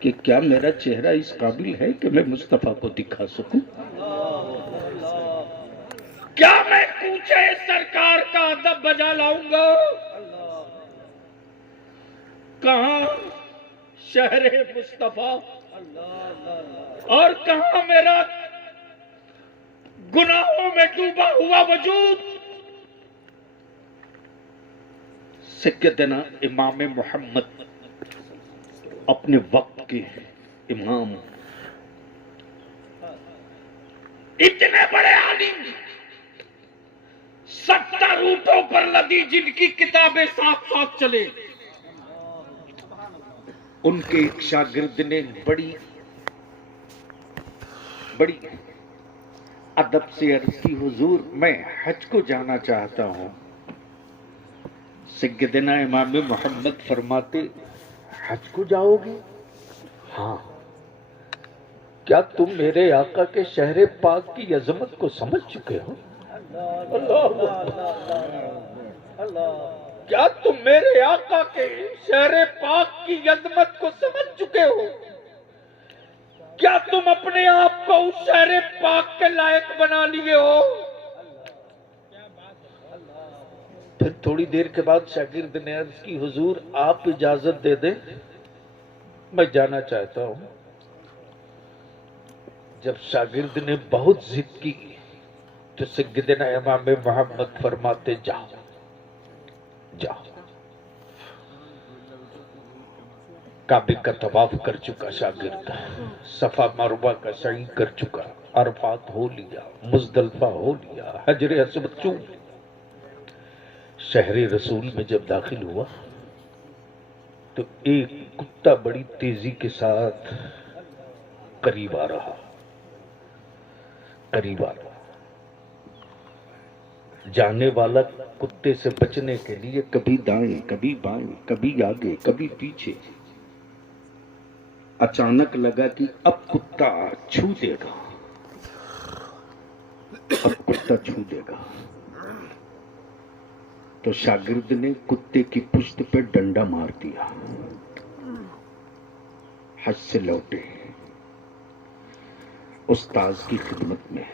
कि क्या मेरा चेहरा इस काबिल है कि मैं मुस्तफा को दिखा सकूं? क्या मैं पूछे सरकार का अदब बजा लाऊंगा? कहां शहरे मुस्तफा और कहां मेरा गुनाहों में डूबा हुआ वजूद। सैयदना इमाम मोहम्मद, अपने वक्त के इमाम, इतने बड़े आलिम, 70 रूटों पर लदी जिनकी किताबें साथ साथ चले, उनके एक शागिर्द ने बड़ी बड़ी अदब से अर्ज की, हुजूर मैं हज को जाना चाहता हूं। सैयदना इमाम मोहम्मद फरमाते, हज को जाओगे? हाँ। क्या तुम मेरे आका के शहरे पाक की अजमत को समझ चुके हो? क्या तुम मेरे आका के शहरे पाक की अजमत को समझ चुके हो? क्या तुम अपने आप को उस शहरे पाक के लायक बना लिए हो? फिर थोड़ी देर के बाद शागिर्द ने अर्ज की, हुजूर आप इजाजत दे दें, मैं जाना चाहता हूं। जब शागिर्द ने बहुत जिद की तो सैयदना इमाम मोहम्मद फरमाते, जाओ जाओ। काबे का तवाफ कर चुका शागिर्द, सफा मरवा का सई कर चुका, अरफात हो लिया, मुजदलफा हो लिया, हजरे अस्वद चूम। शहरे रसूल में जब दाखिल हुआ तो एक कुत्ता बड़ी तेजी के साथ करीब आ रहा, करीब आ रहा। जाने वाला कुत्ते से बचने के लिए कभी दाएं कभी बाएं, कभी आगे कभी पीछे। अचानक लगा कि अब कुत्ता छू देगा, अब कुत्ता छू देगा। तो शागिर्द ने कुत्ते की पुश्त पे डंडा मार दिया। हज से लौटे, उस्ताद की खिदमत में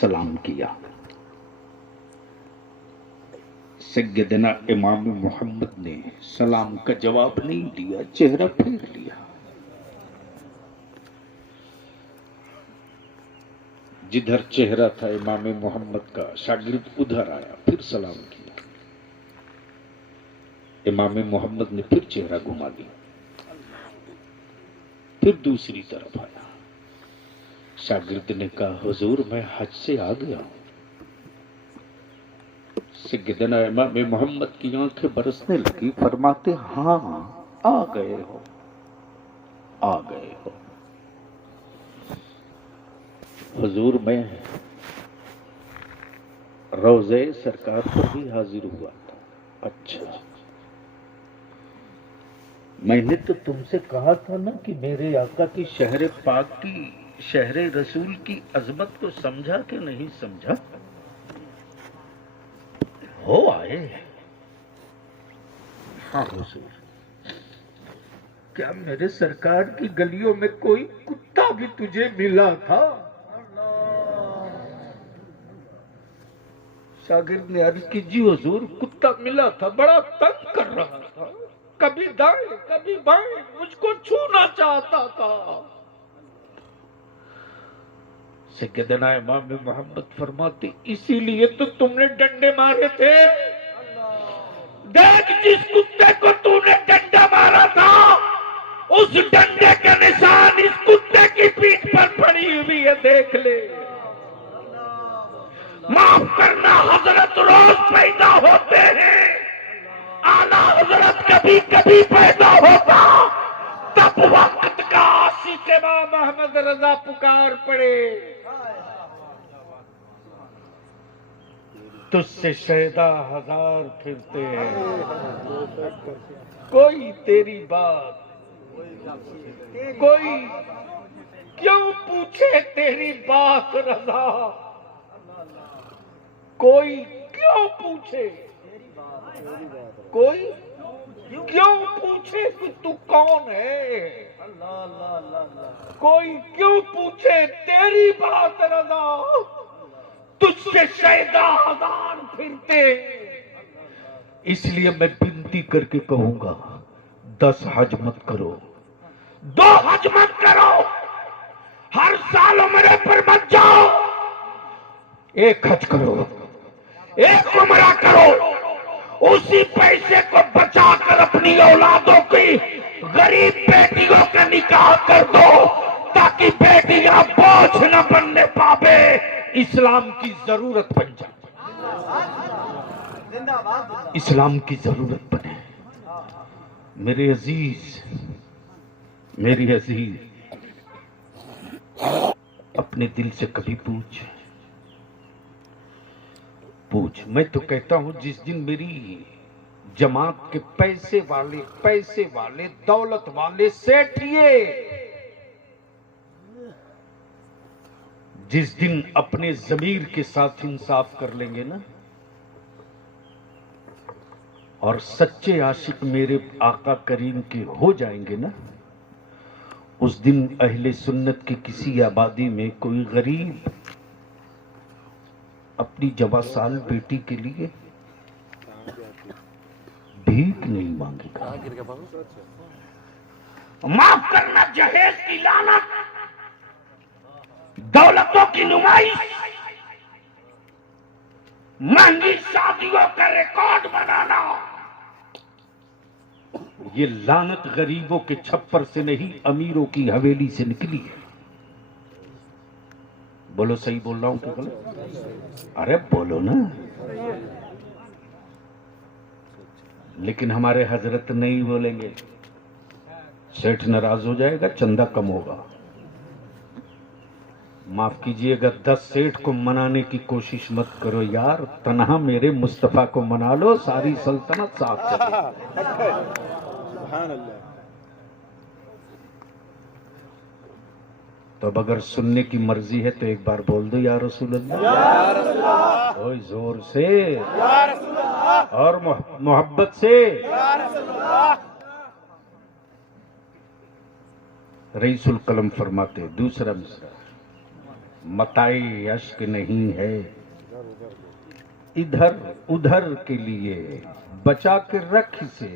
सलाम किया। सैयदना इमाम मोहम्मद ने सलाम का जवाब नहीं दिया, चेहरा फेर लिया। जिधर चेहरा था इमाम मोहम्मद का, शागिर्द उधर आया, फिर सलाम किया। इमाम मोहम्मद ने फिर चेहरा घुमा दिया, फिर दूसरी तरफ आया। शागिर्द ने कहा, हुजूर मैं हज से आ गया हूं। सैयदना इमाम मोहम्मद की आंखें बरसने लगी, फरमाते, हाँ आ गए हो, आ गए हो। हुजूर मैं रोज़े सरकार पर भी हाजिर हुआ था। अच्छा, मैंने तो तुमसे कहा था ना कि मेरे आका की शहर पाक की, शहर रसूल की अजमत को समझा कि नहीं समझा? हो आए? हाँ हुजूर। क्या मेरे सरकार की गलियों में कोई कुत्ता भी तुझे मिला था? शागिर्द ने अर्ज की, जी हुजूर कुत्ता मिला था, बड़ा तंग कर रहा था, कभी दाएं कभी बाएं मुझको छूना चाहता था। सैयदना इमाम मोहम्मद फरमाते, इसीलिए तो तुमने डंडे मारे थे। देख, जिस कुत्ते को तूने डंडा मारा था, उस डंडे के निशान इस कुत्ते की पीठ पर पड़ी हुई है, देख ले। माफ करना, हजरत रोज पैदा होते हैं, आला हजरत कभी कभी पैदा होता, तब वक्त का आशिक इमाम अहमद रजा पुकार पड़े, तुझसे शैदा हजार फिरते हैं, कोई तेरी बात, कोई क्यों पूछे तेरी बात रजा, कोई क्यों पूछे, कोई क्यों पूछे कि तू कौन है, कोई क्यों पूछे तेरी बात रजा, तुझसे शैदा हजार फिरते। इसलिए मैं विनती करके कहूंगा, 10 हज मत करो, 2 हज मत करो, हर साल उम्रे पर मत जाओ, 1 हज करो, 1 उम्रा करो, उसी पैसे को बचाकर अपनी औलादों की गरीब बेटियों का निकाह कर दो, ताकि बेटियां बोझ न बनने पावे, इस्लाम की जरूरत बन जाए, इस्लाम की जरूरत बने। मेरे अजीज, मेरी अजीज, अपने दिल से कभी पूछ, मैं तो कहता हूं, जिस दिन मेरी जमात के पैसे वाले दौलत वाले सेठिए जिस दिन अपने जमीर के साथ इंसाफ कर लेंगे ना, और सच्चे आशिक मेरे आका करीम के हो जाएंगे ना, उस दिन अहले सुन्नत की किसी आबादी में कोई गरीब अपनी जवासाल बेटी के लिए भीख नहीं मांगेगा। माफ करना, जहेज की लानत, दौलतों की नुमाइश, महंगी शादियों का रिकॉर्ड बनाना, ये लानत गरीबों के छप्पर से नहीं, अमीरों की हवेली से निकली है। बोलो, सही बोल रहा हूं कि गलत? अरे बोलो ना। लेकिन हमारे हजरत नहीं बोलेंगे, सेठ नाराज हो जाएगा, चंदा कम होगा। माफ कीजिएगा, 10 सेठ को मनाने की कोशिश मत करो यार, तन्हा मेरे मुस्तफा को मना लो, सारी सल्तनत साफ कर। तो अब अगर सुनने की मर्जी है तो एक बार बोल दो, या रसूल अल्लाह, ओए जोर से और मोहब्बत से। रईसुल कलम फरमाते, दूसरा मिसरा, मताई अश्क नहीं है इधर उधर के लिए, बचा के रख से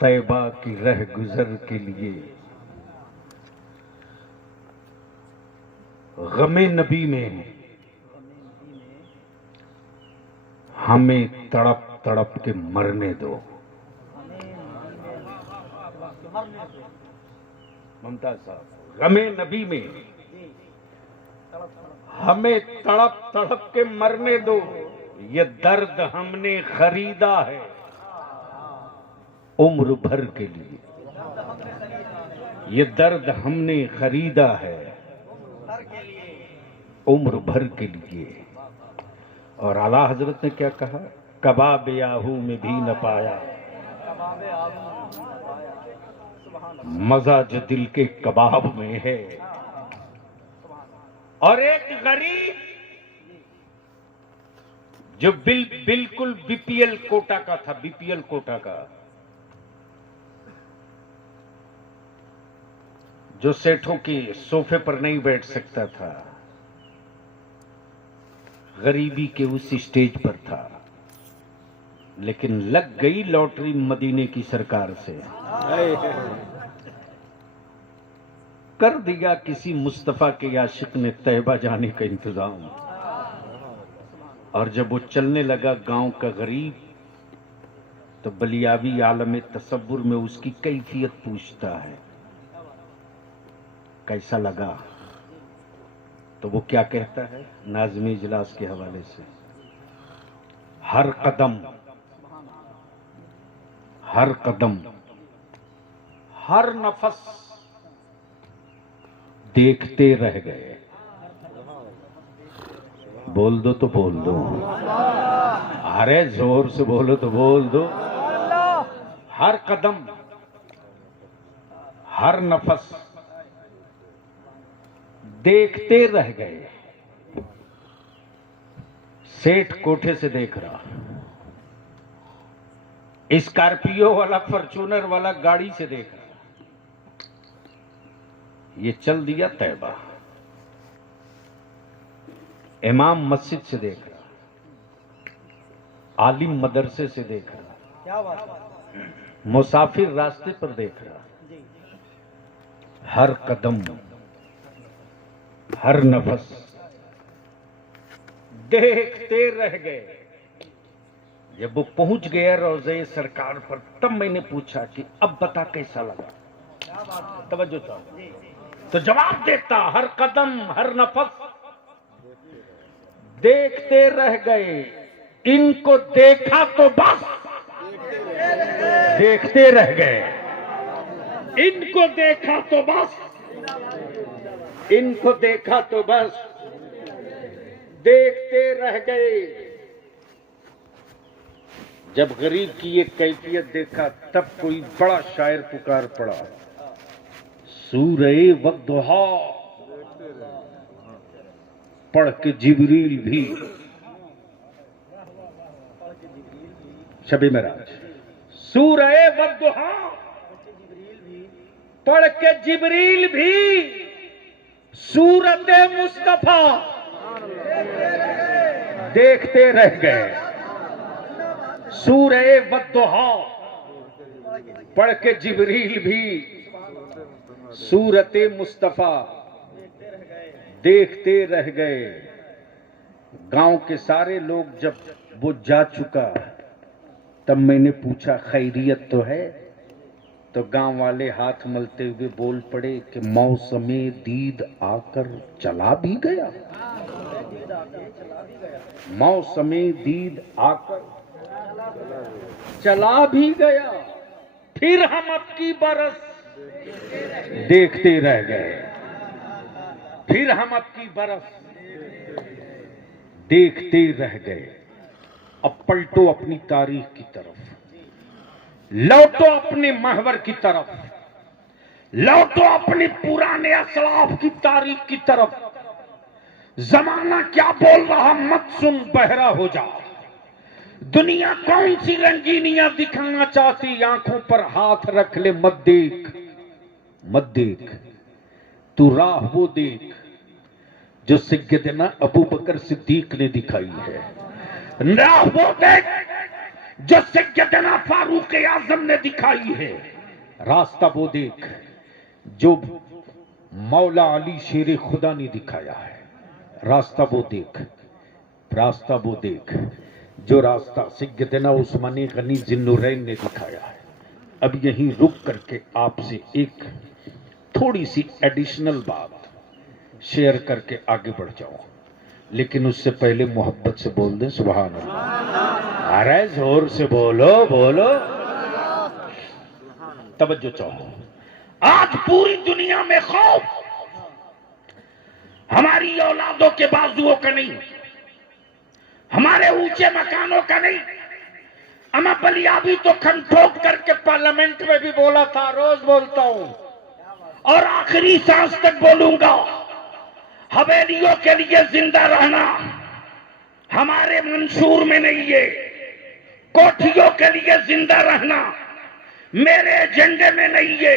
तैबा की रह गुजर के लिए। गमे नबी में हमें तड़प तड़प के मरने दो। ममताज साहब, गमे नबी में हमें तड़प तड़प के मरने दो, ये दर्द हमने खरीदा है उम्र भर के लिए। ये दर्द हमने खरीदा है उम्र भर के लिए। और आला हजरत ने क्या कहा, कबाब याहू में भी न पाया मजा जो दिल के कबाब में है। और एक गरीब जो बिल्कुल बीपीएल कोटा का था, बीपीएल कोटा का, जो सेठों के सोफे पर नहीं बैठ सकता था, गरीबी के उस स्टेज पर था, लेकिन लग गई लॉटरी मदीने की सरकार से। कर दिया किसी मुस्तफा के आशिक ने तैयबा जाने का इंतजाम। और जब वो चलने लगा गांव का गरीब, तो बलियावी आलम तसव्वुर में उसकी कैफियत पूछता है, कैसा लगा? तो वो क्या कहता है नाज़िम इजलास के हवाले से, हर कदम हर कदम हर नफस देखते रह गए। बोल दो तो बोल दो, अरे जोर से बोलो तो बोल दो। हर कदम हर नफस देखते रह गए। सेठ कोठे से देख रहा, स्कॉर्पियो वाला फॉर्च्यूनर वाला गाड़ी से देख रहा, ये चल दिया तैयबा। इमाम मस्जिद से देख रहा, आलिम मदरसे से देख रहा, क्या बात, मुसाफिर रास्ते पर देख रहा। हर कदम हर नफस देखते रह गए। जब वो पहुंच गया रोज़े सरकार पर, तब मैंने पूछा कि अब बता कैसा लगा। तवज्जो चाहो तो जवाब देता, हर कदम हर नफस देखते रह गए। इनको देखा तो बस देखते रह गए। इनको देखा तो बस, इनको देखा तो बस देखते रह गए। जब गरीब की ये कैफियत देखा, तब कोई बड़ा शायर पुकार पड़ा, सूरे वद्दुहा पढ़ के जिब्रील भी, शबे मेराज, सूरे वद्दुहा पढ़ के जिब्रील भी सूरत मुस्तफा देखते रह गए। सूरे वद्दुहा पढ़ के जिब्रील भी सूरत मुस्तफा देखते रह गए। गांव के सारे लोग जब वो जा चुका, तब मैंने पूछा खैरियत तो है? तो गांव वाले हाथ मलते हुए बोल पड़े कि मौसमे दीद आकर चला भी गया। मौसमे दीद आकर चला भी गया, फिर हम अब की बरस देखते रह गए। फिर हम अब की बरस देखते रह गए। अब पलटो अपनी तारीख की तरफ, लौटो अपने महवर की तरफ, लौटो अपने पुराने असलाफ की तारीख की तरफ। जमाना क्या बोल रहा मत सुन, बहरा हो जा। दुनिया कौन सी रंगीनियां दिखाना चाहती, आंखों पर हाथ रख ले, मत देख मत देख। तू राह वो देख जो सैयदना अबू बकर सिद्दीक ने दिखाई है। राह वो देख जो सैयदना फारूक आजम ने दिखाई है। रास्ता वो देख जो मौला अली शेर खुदा ने दिखाया है। रास्ता वो देख, रास्ता वो देख, जो रास्ता सैयदना उस्मान गनी जिन्नुरैन ने दिखाया है। अब यहीं रुक करके आपसे एक थोड़ी सी एडिशनल बात शेयर करके आगे बढ़ जाओ, लेकिन उससे पहले मोहब्बत से बोल दें सुभान अल्लाह। अरे जोर से बोलो बोलो, तवज्जो चाहो। आज पूरी दुनिया में खौफ हमारी औलादों के बाजुओं का नहीं, हमारे ऊंचे मकानों का नहीं। अमा बलियाबी तो खंठोक करके पार्लियामेंट में भी बोला था, रोज बोलता हूं और आखिरी सांस तक बोलूंगा, हवेलियों के लिए जिंदा रहना हमारे मंशूर में नहीं है। कोठियों के लिए जिंदा रहना मेरे एजेंडे में नहीं है।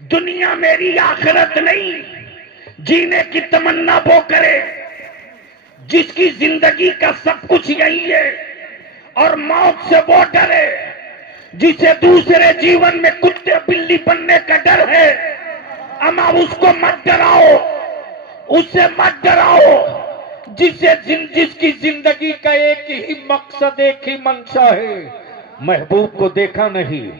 दुनिया मेरी आखिरत नहीं। जीने की तमन्ना वो करे जिसकी जिंदगी का सब कुछ यही है, और मौत से वो डरे जिसे दूसरे जीवन में कुत्ते बिल्ली बनने का डर है। अमा उसको मत डराओ, उससे मत डराओ जिसकी जिंदगी का एक ही मकसद, एक ही मंशा है। महबूब को देखा नहीं,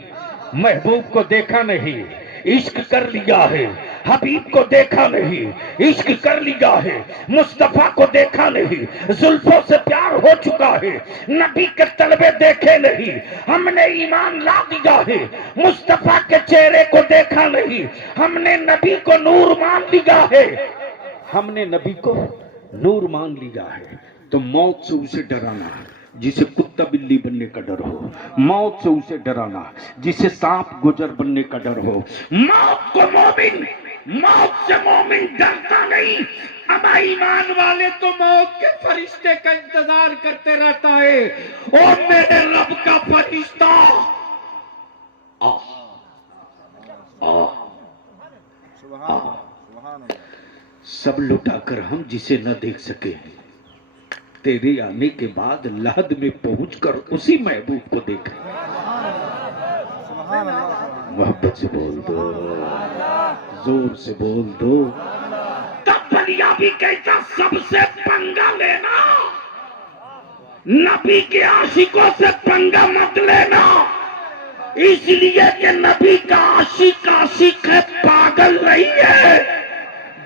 महबूब को देखा नहीं, इश्क कर लिया है। हबीब को देखा नहीं, इश्क कर लिया है। मुस्तफा को देखा नहीं, जुल्फों से प्यार हो चुका है। नबी के तलबे देखे नहीं, हमने ईमान ला दिया है। मुस्तफा के चेहरे को देखा नहीं, हमने नबी को नूर मान लिया है। हमने नबी को नूर मान लिया है। तो मौत से उसे डराना जिसे कुत्ता बिल्ली बनने का डर हो, मौत से उसे डराना जिसे सांप गुजर बनने का डर हो। मौत को मोमिन, मौत से मोमिन डरता नहीं। अमा ईमान वाले तो मौत के फरिश्ते का इंतजार करते रहता है। ओ मेरे रब का फरिश्ता आ, आ, आ, सब लुटाकर हम जिसे न देख सके, तेरे आने के बाद लहद में पहुंचकर उसी महबूब को देख। मोहब्बत से बोल दो, जोर से बोल दो। तब बलियाबी कहता सबसे पंगा लेना, नबी के आशिकों से पंगा मत लेना, इसलिए कि नबी का आशिक है, पागल नहीं है।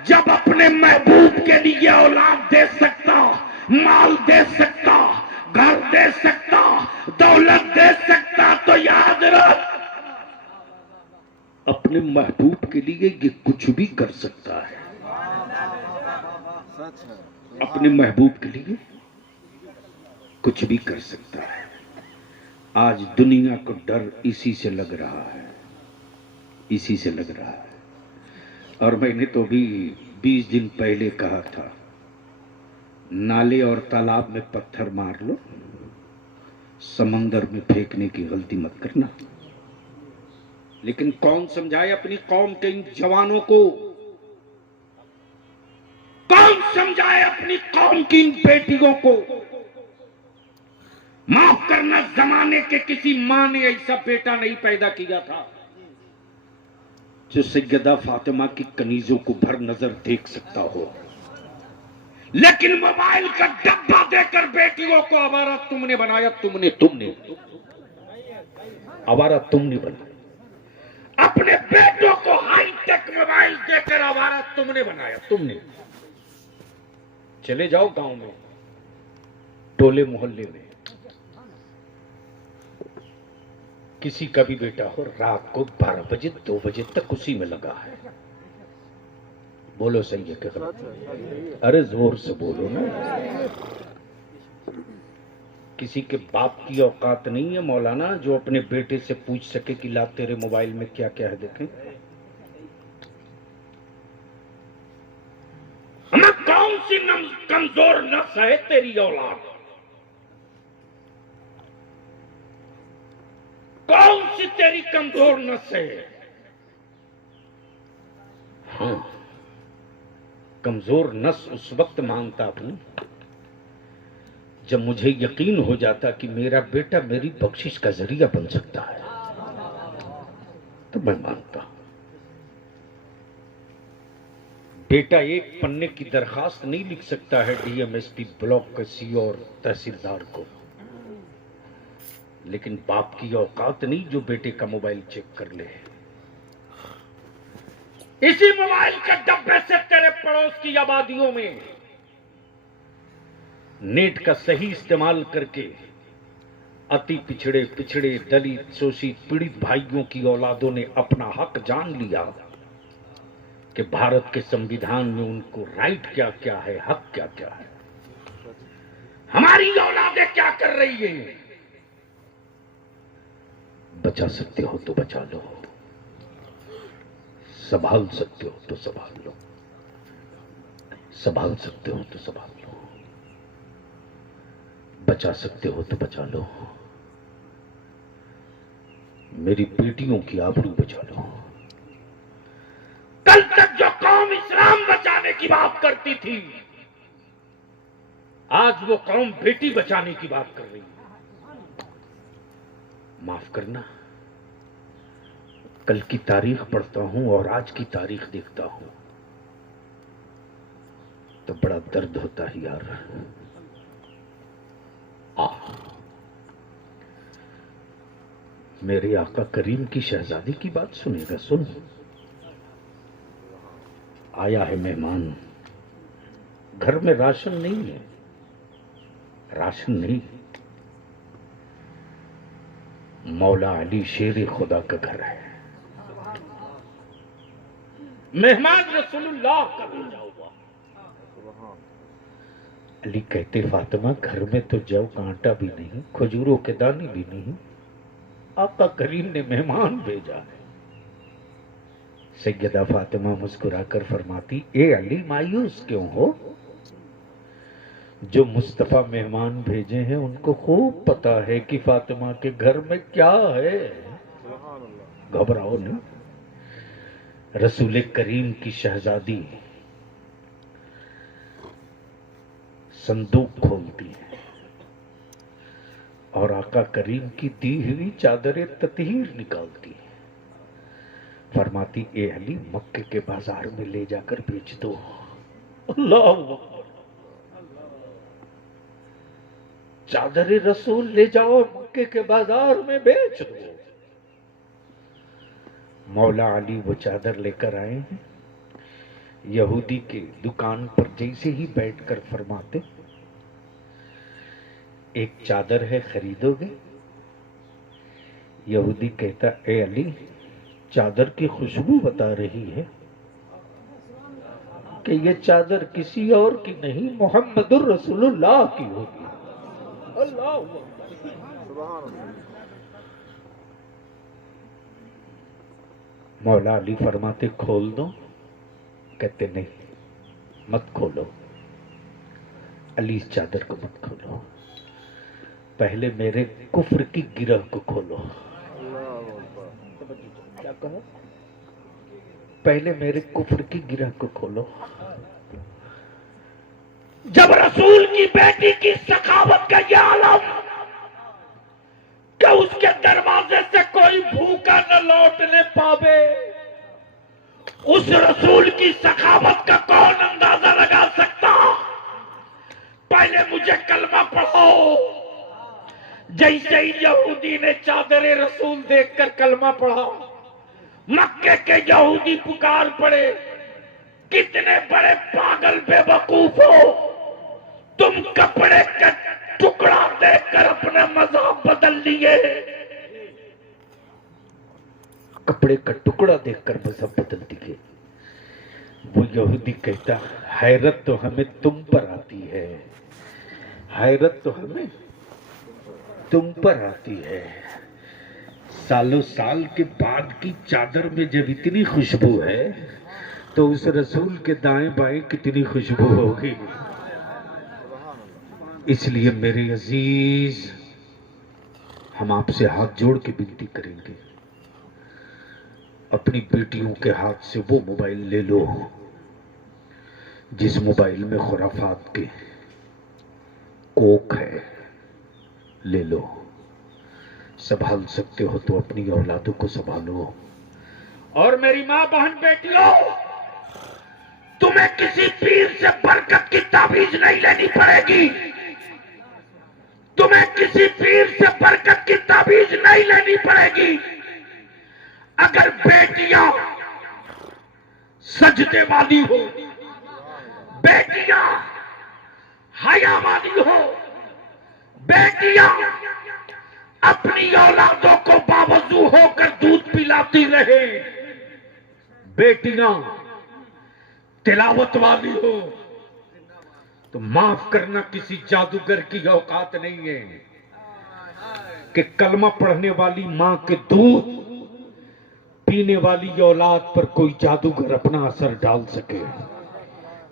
जब अपने महबूब के लिए औलाद दे सकता, माल दे सकता, घर दे सकता, दौलत दे सकता, तो याद रख अपने महबूब के लिए ये कुछ भी कर सकता है। अपने महबूब के लिए कुछ भी कर सकता है। आज दुनिया को डर इसी से लग रहा है, इसी से लग रहा है। और मैंने तो भी 20 दिन पहले कहा था, नाले और तालाब में पत्थर मार लो, समंदर में फेंकने की गलती मत करना। लेकिन कौन समझाए अपनी कौम के इन जवानों को? कौन समझाए अपनी कौम की इन बेटियों को? माफ करना, जमाने के किसी मां ने ऐसा बेटा नहीं पैदा किया था जो सैयदा फातिमा की कनीजों को भर नजर देख सकता हो। लेकिन मोबाइल का डब्बा देकर बेटियों को आवारा तुमने बनाया, तुमने आवारा तुमने बनाया। अपने बेटों को हाईटेक मोबाइल देकर आवारा तुमने बनाया, तुमने। चले जाओ गांव में, टोले मोहल्ले में, किसी का भी बेटा हो, रात को 12 बजे 2 बजे तक उसी में लगा है। बोलो सही है कि गलत? अरे जोर से बोलो ना। किसी के बाप की औकात नहीं है मौलाना जो अपने बेटे से पूछ सके कि ला तेरे मोबाइल में क्या क्या है देखें। हमें कौन सी कमजोर नस है तेरी औलाद? कौन सी तेरी कमजोर नस है? हाँ, कमजोर नस उस वक्त मानता हूं जब मुझे यकीन हो जाता कि मेरा बेटा मेरी बख्शिश का जरिया बन सकता है, तो मैं मानता। बेटा एक पन्ने की दरखास्त नहीं लिख सकता है डीएमएसपी ब्लॉक का सीओ और तहसीलदार को, लेकिन बाप की औकात नहीं जो बेटे का मोबाइल चेक कर ले। इसी मोबाइल के डब्बे से तेरे पड़ोस की आबादियों में नेट का सही इस्तेमाल करके अति पिछड़े पिछड़े दलित शोषित पीड़ित भाइयों की औलादों ने अपना हक जान लिया कि भारत के संविधान में उनको राइट क्या क्या है, हक क्या क्या है। हमारी औलादें क्या कर रही है? बचा सकते हो तो बचा लो, संभाल सकते हो तो संभाल लो, संभाल सकते हो तो संभाल लो, बचा सकते हो तो बचा लो, मेरी बेटियों की आबरू बचा लो। कल तक जो कौम इस्लाम बचाने की बात करती थी, आज वो कौम बेटी बचाने की बात कर रही है। माफ करना, कल की तारीख पढ़ता हूं और आज की तारीख देखता हूं तो बड़ा दर्द होता है यार। मेरे आका करीम की शहजादी की बात सुनेगा, सुन। आया है मेहमान, घर में राशन नहीं है, राशन नहीं, मौला अली शेर खुदा का घर है। मेहमान रसूलुल्लाह का भेजा हुआ। अली कहते फातिमा घर में तो जौ का आटा भी नहीं, खजूरों के दाने भी नहीं, आका करीम ने मेहमान भेजा है। सैयदा फातिमा मुस्कुराकर फरमाती, ए अली मायूस क्यों हो? जो मुस्तफा मेहमान भेजे हैं उनको खूब पता है कि फातिमा के घर में क्या है, घबराओ नहीं। रसूल करीम की शहजादी संदूक खोलती है और आका करीम की दी हुई चादर ततहीर निकालती है। फरमाती, ए अली मक्के के बाजार में ले जाकर बेच दो। अल्लाह अकबर, चादर रसूल ले जाओ मक्के के बाजार में बेच दो। मौला अली वो चादर लेकर आए हैं। यहूदी के दुकान पर जैसे ही बैठकर फरमाते, एक चादर है, खरीदोगे? यहूदी कहता, ए अली चादर की खुशबू बता रही है कि ये चादर किसी और की नहीं मोहम्मदुर रसूलुल्लाह की होगी। अल्लाह मौला अली फरमाते, खोल दो? कहते नहीं, मत खोलो। अली इस चादर को मत खोलो, पहले मेरे कुफ्र की गिरह को खोलो। क्या कहो? पहले मेरे कुफ्र की गिरह को खोलो। जब रसूल की बेटी की सखावत का यह आलम कि उसके दरवाजे से कोई भूखा न लौटने पावे, उस रसूल की सखावत का कौन अंदाजा लगा सकता? पहले मुझे कलमा पढ़ाओ। जैसे ही यहूदी ने चादर रसूल देखकर कलमा पढ़ा, मक्के के यहूदी पुकार पड़े, कितने बड़े पागल बेवकूफ हो तुम, कपड़े का टुकड़ा देखकर अपना मज़हब बदल लिए। कपड़े का टुकड़ा देखकर मज़हब बदल दिए। वो यहूदी कहता, हैरत तो हमें तुम पर आती है, हैरत तो हमें तुम पर आती है। सालों साल के बाद की चादर में जब इतनी खुशबू है तो उस रसूल के दाएं बाएं कितनी खुशबू होगी। इसलिए मेरे अजीज, हम आपसे हाथ जोड़ के विनती करेंगे, अपनी बेटियों के हाथ से वो मोबाइल ले लो जिस मोबाइल में खुराफात के कोक है, ले लो। संभाल सकते हो तो अपनी औलादों को संभालो। और मेरी मां बहन बेटियों, तुम्हें किसी पीर से बरकत की ताबीज नहीं लेनी पड़ेगी, तुम्हें किसी पीर से बरकत की ताबीज नहीं लेनी पड़ेगी। अगर बेटियां सजदे वाली हो, बेटियां हया वाली हो, बेटियां अपनी औलादों को बावजू होकर दूध पिलाती रहे, बेटियां तिलावत वाली हो, तो माफ करना किसी जादूगर की औकात नहीं है कि कलमा पढ़ने वाली मां के दूध पीने वाली औलाद पर कोई जादूगर अपना असर डाल सके।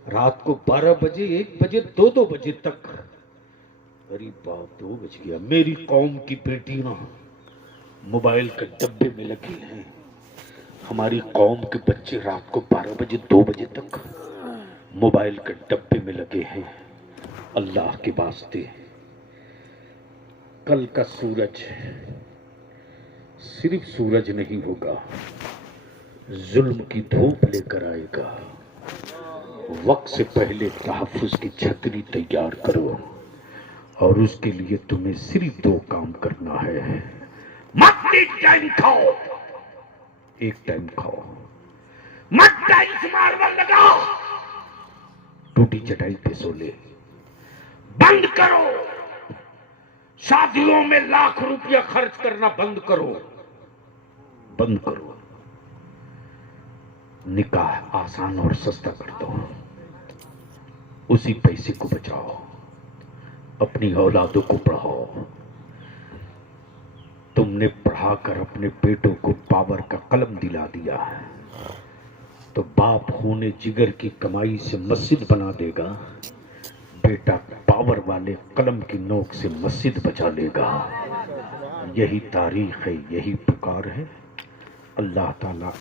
रात को 12 बजे, 1 बजे, 2 बजे तक, अरे बाप 2 बज गया, मेरी कौम की बेटियां मोबाइल के डब्बे में लगी हैं। हमारी कौम के बच्चे रात को 12 बजे, 2 बजे तक मोबाइल के डब्बे में लगे हैं। अल्लाह के वास्ते कल का सूरज सिर्फ सूरज नहीं होगा, जुल्म की धूप लेकर आएगा। वक्त से पहले तहफ्फुज की छतरी तैयार करो और उसके लिए तुम्हें सिर्फ 2 काम करना है। मत एक टाइम खाओ, एक टाइम खाओ, मत टाइम मार्बल लगाओ, टूटी चटाई पे सो ले। बंद करो, शादियों में लाख रुपया खर्च करना बंद करो, बंद करो। निकाह आसान और सस्ता कर दो, उसी पैसे को बचाओ, अपनी औलादों को पढ़ाओ। तुमने पढ़ाकर अपने बेटों को पावर का कलम दिला दिया है, तो बाप खूने जिगर की कमाई से मस्जिद बना देगा, बेटा पावर वाले कलम की नोक से मस्जिद बचा लेगा। यही तारीख है, यही पुकार है। अल्लाह ताला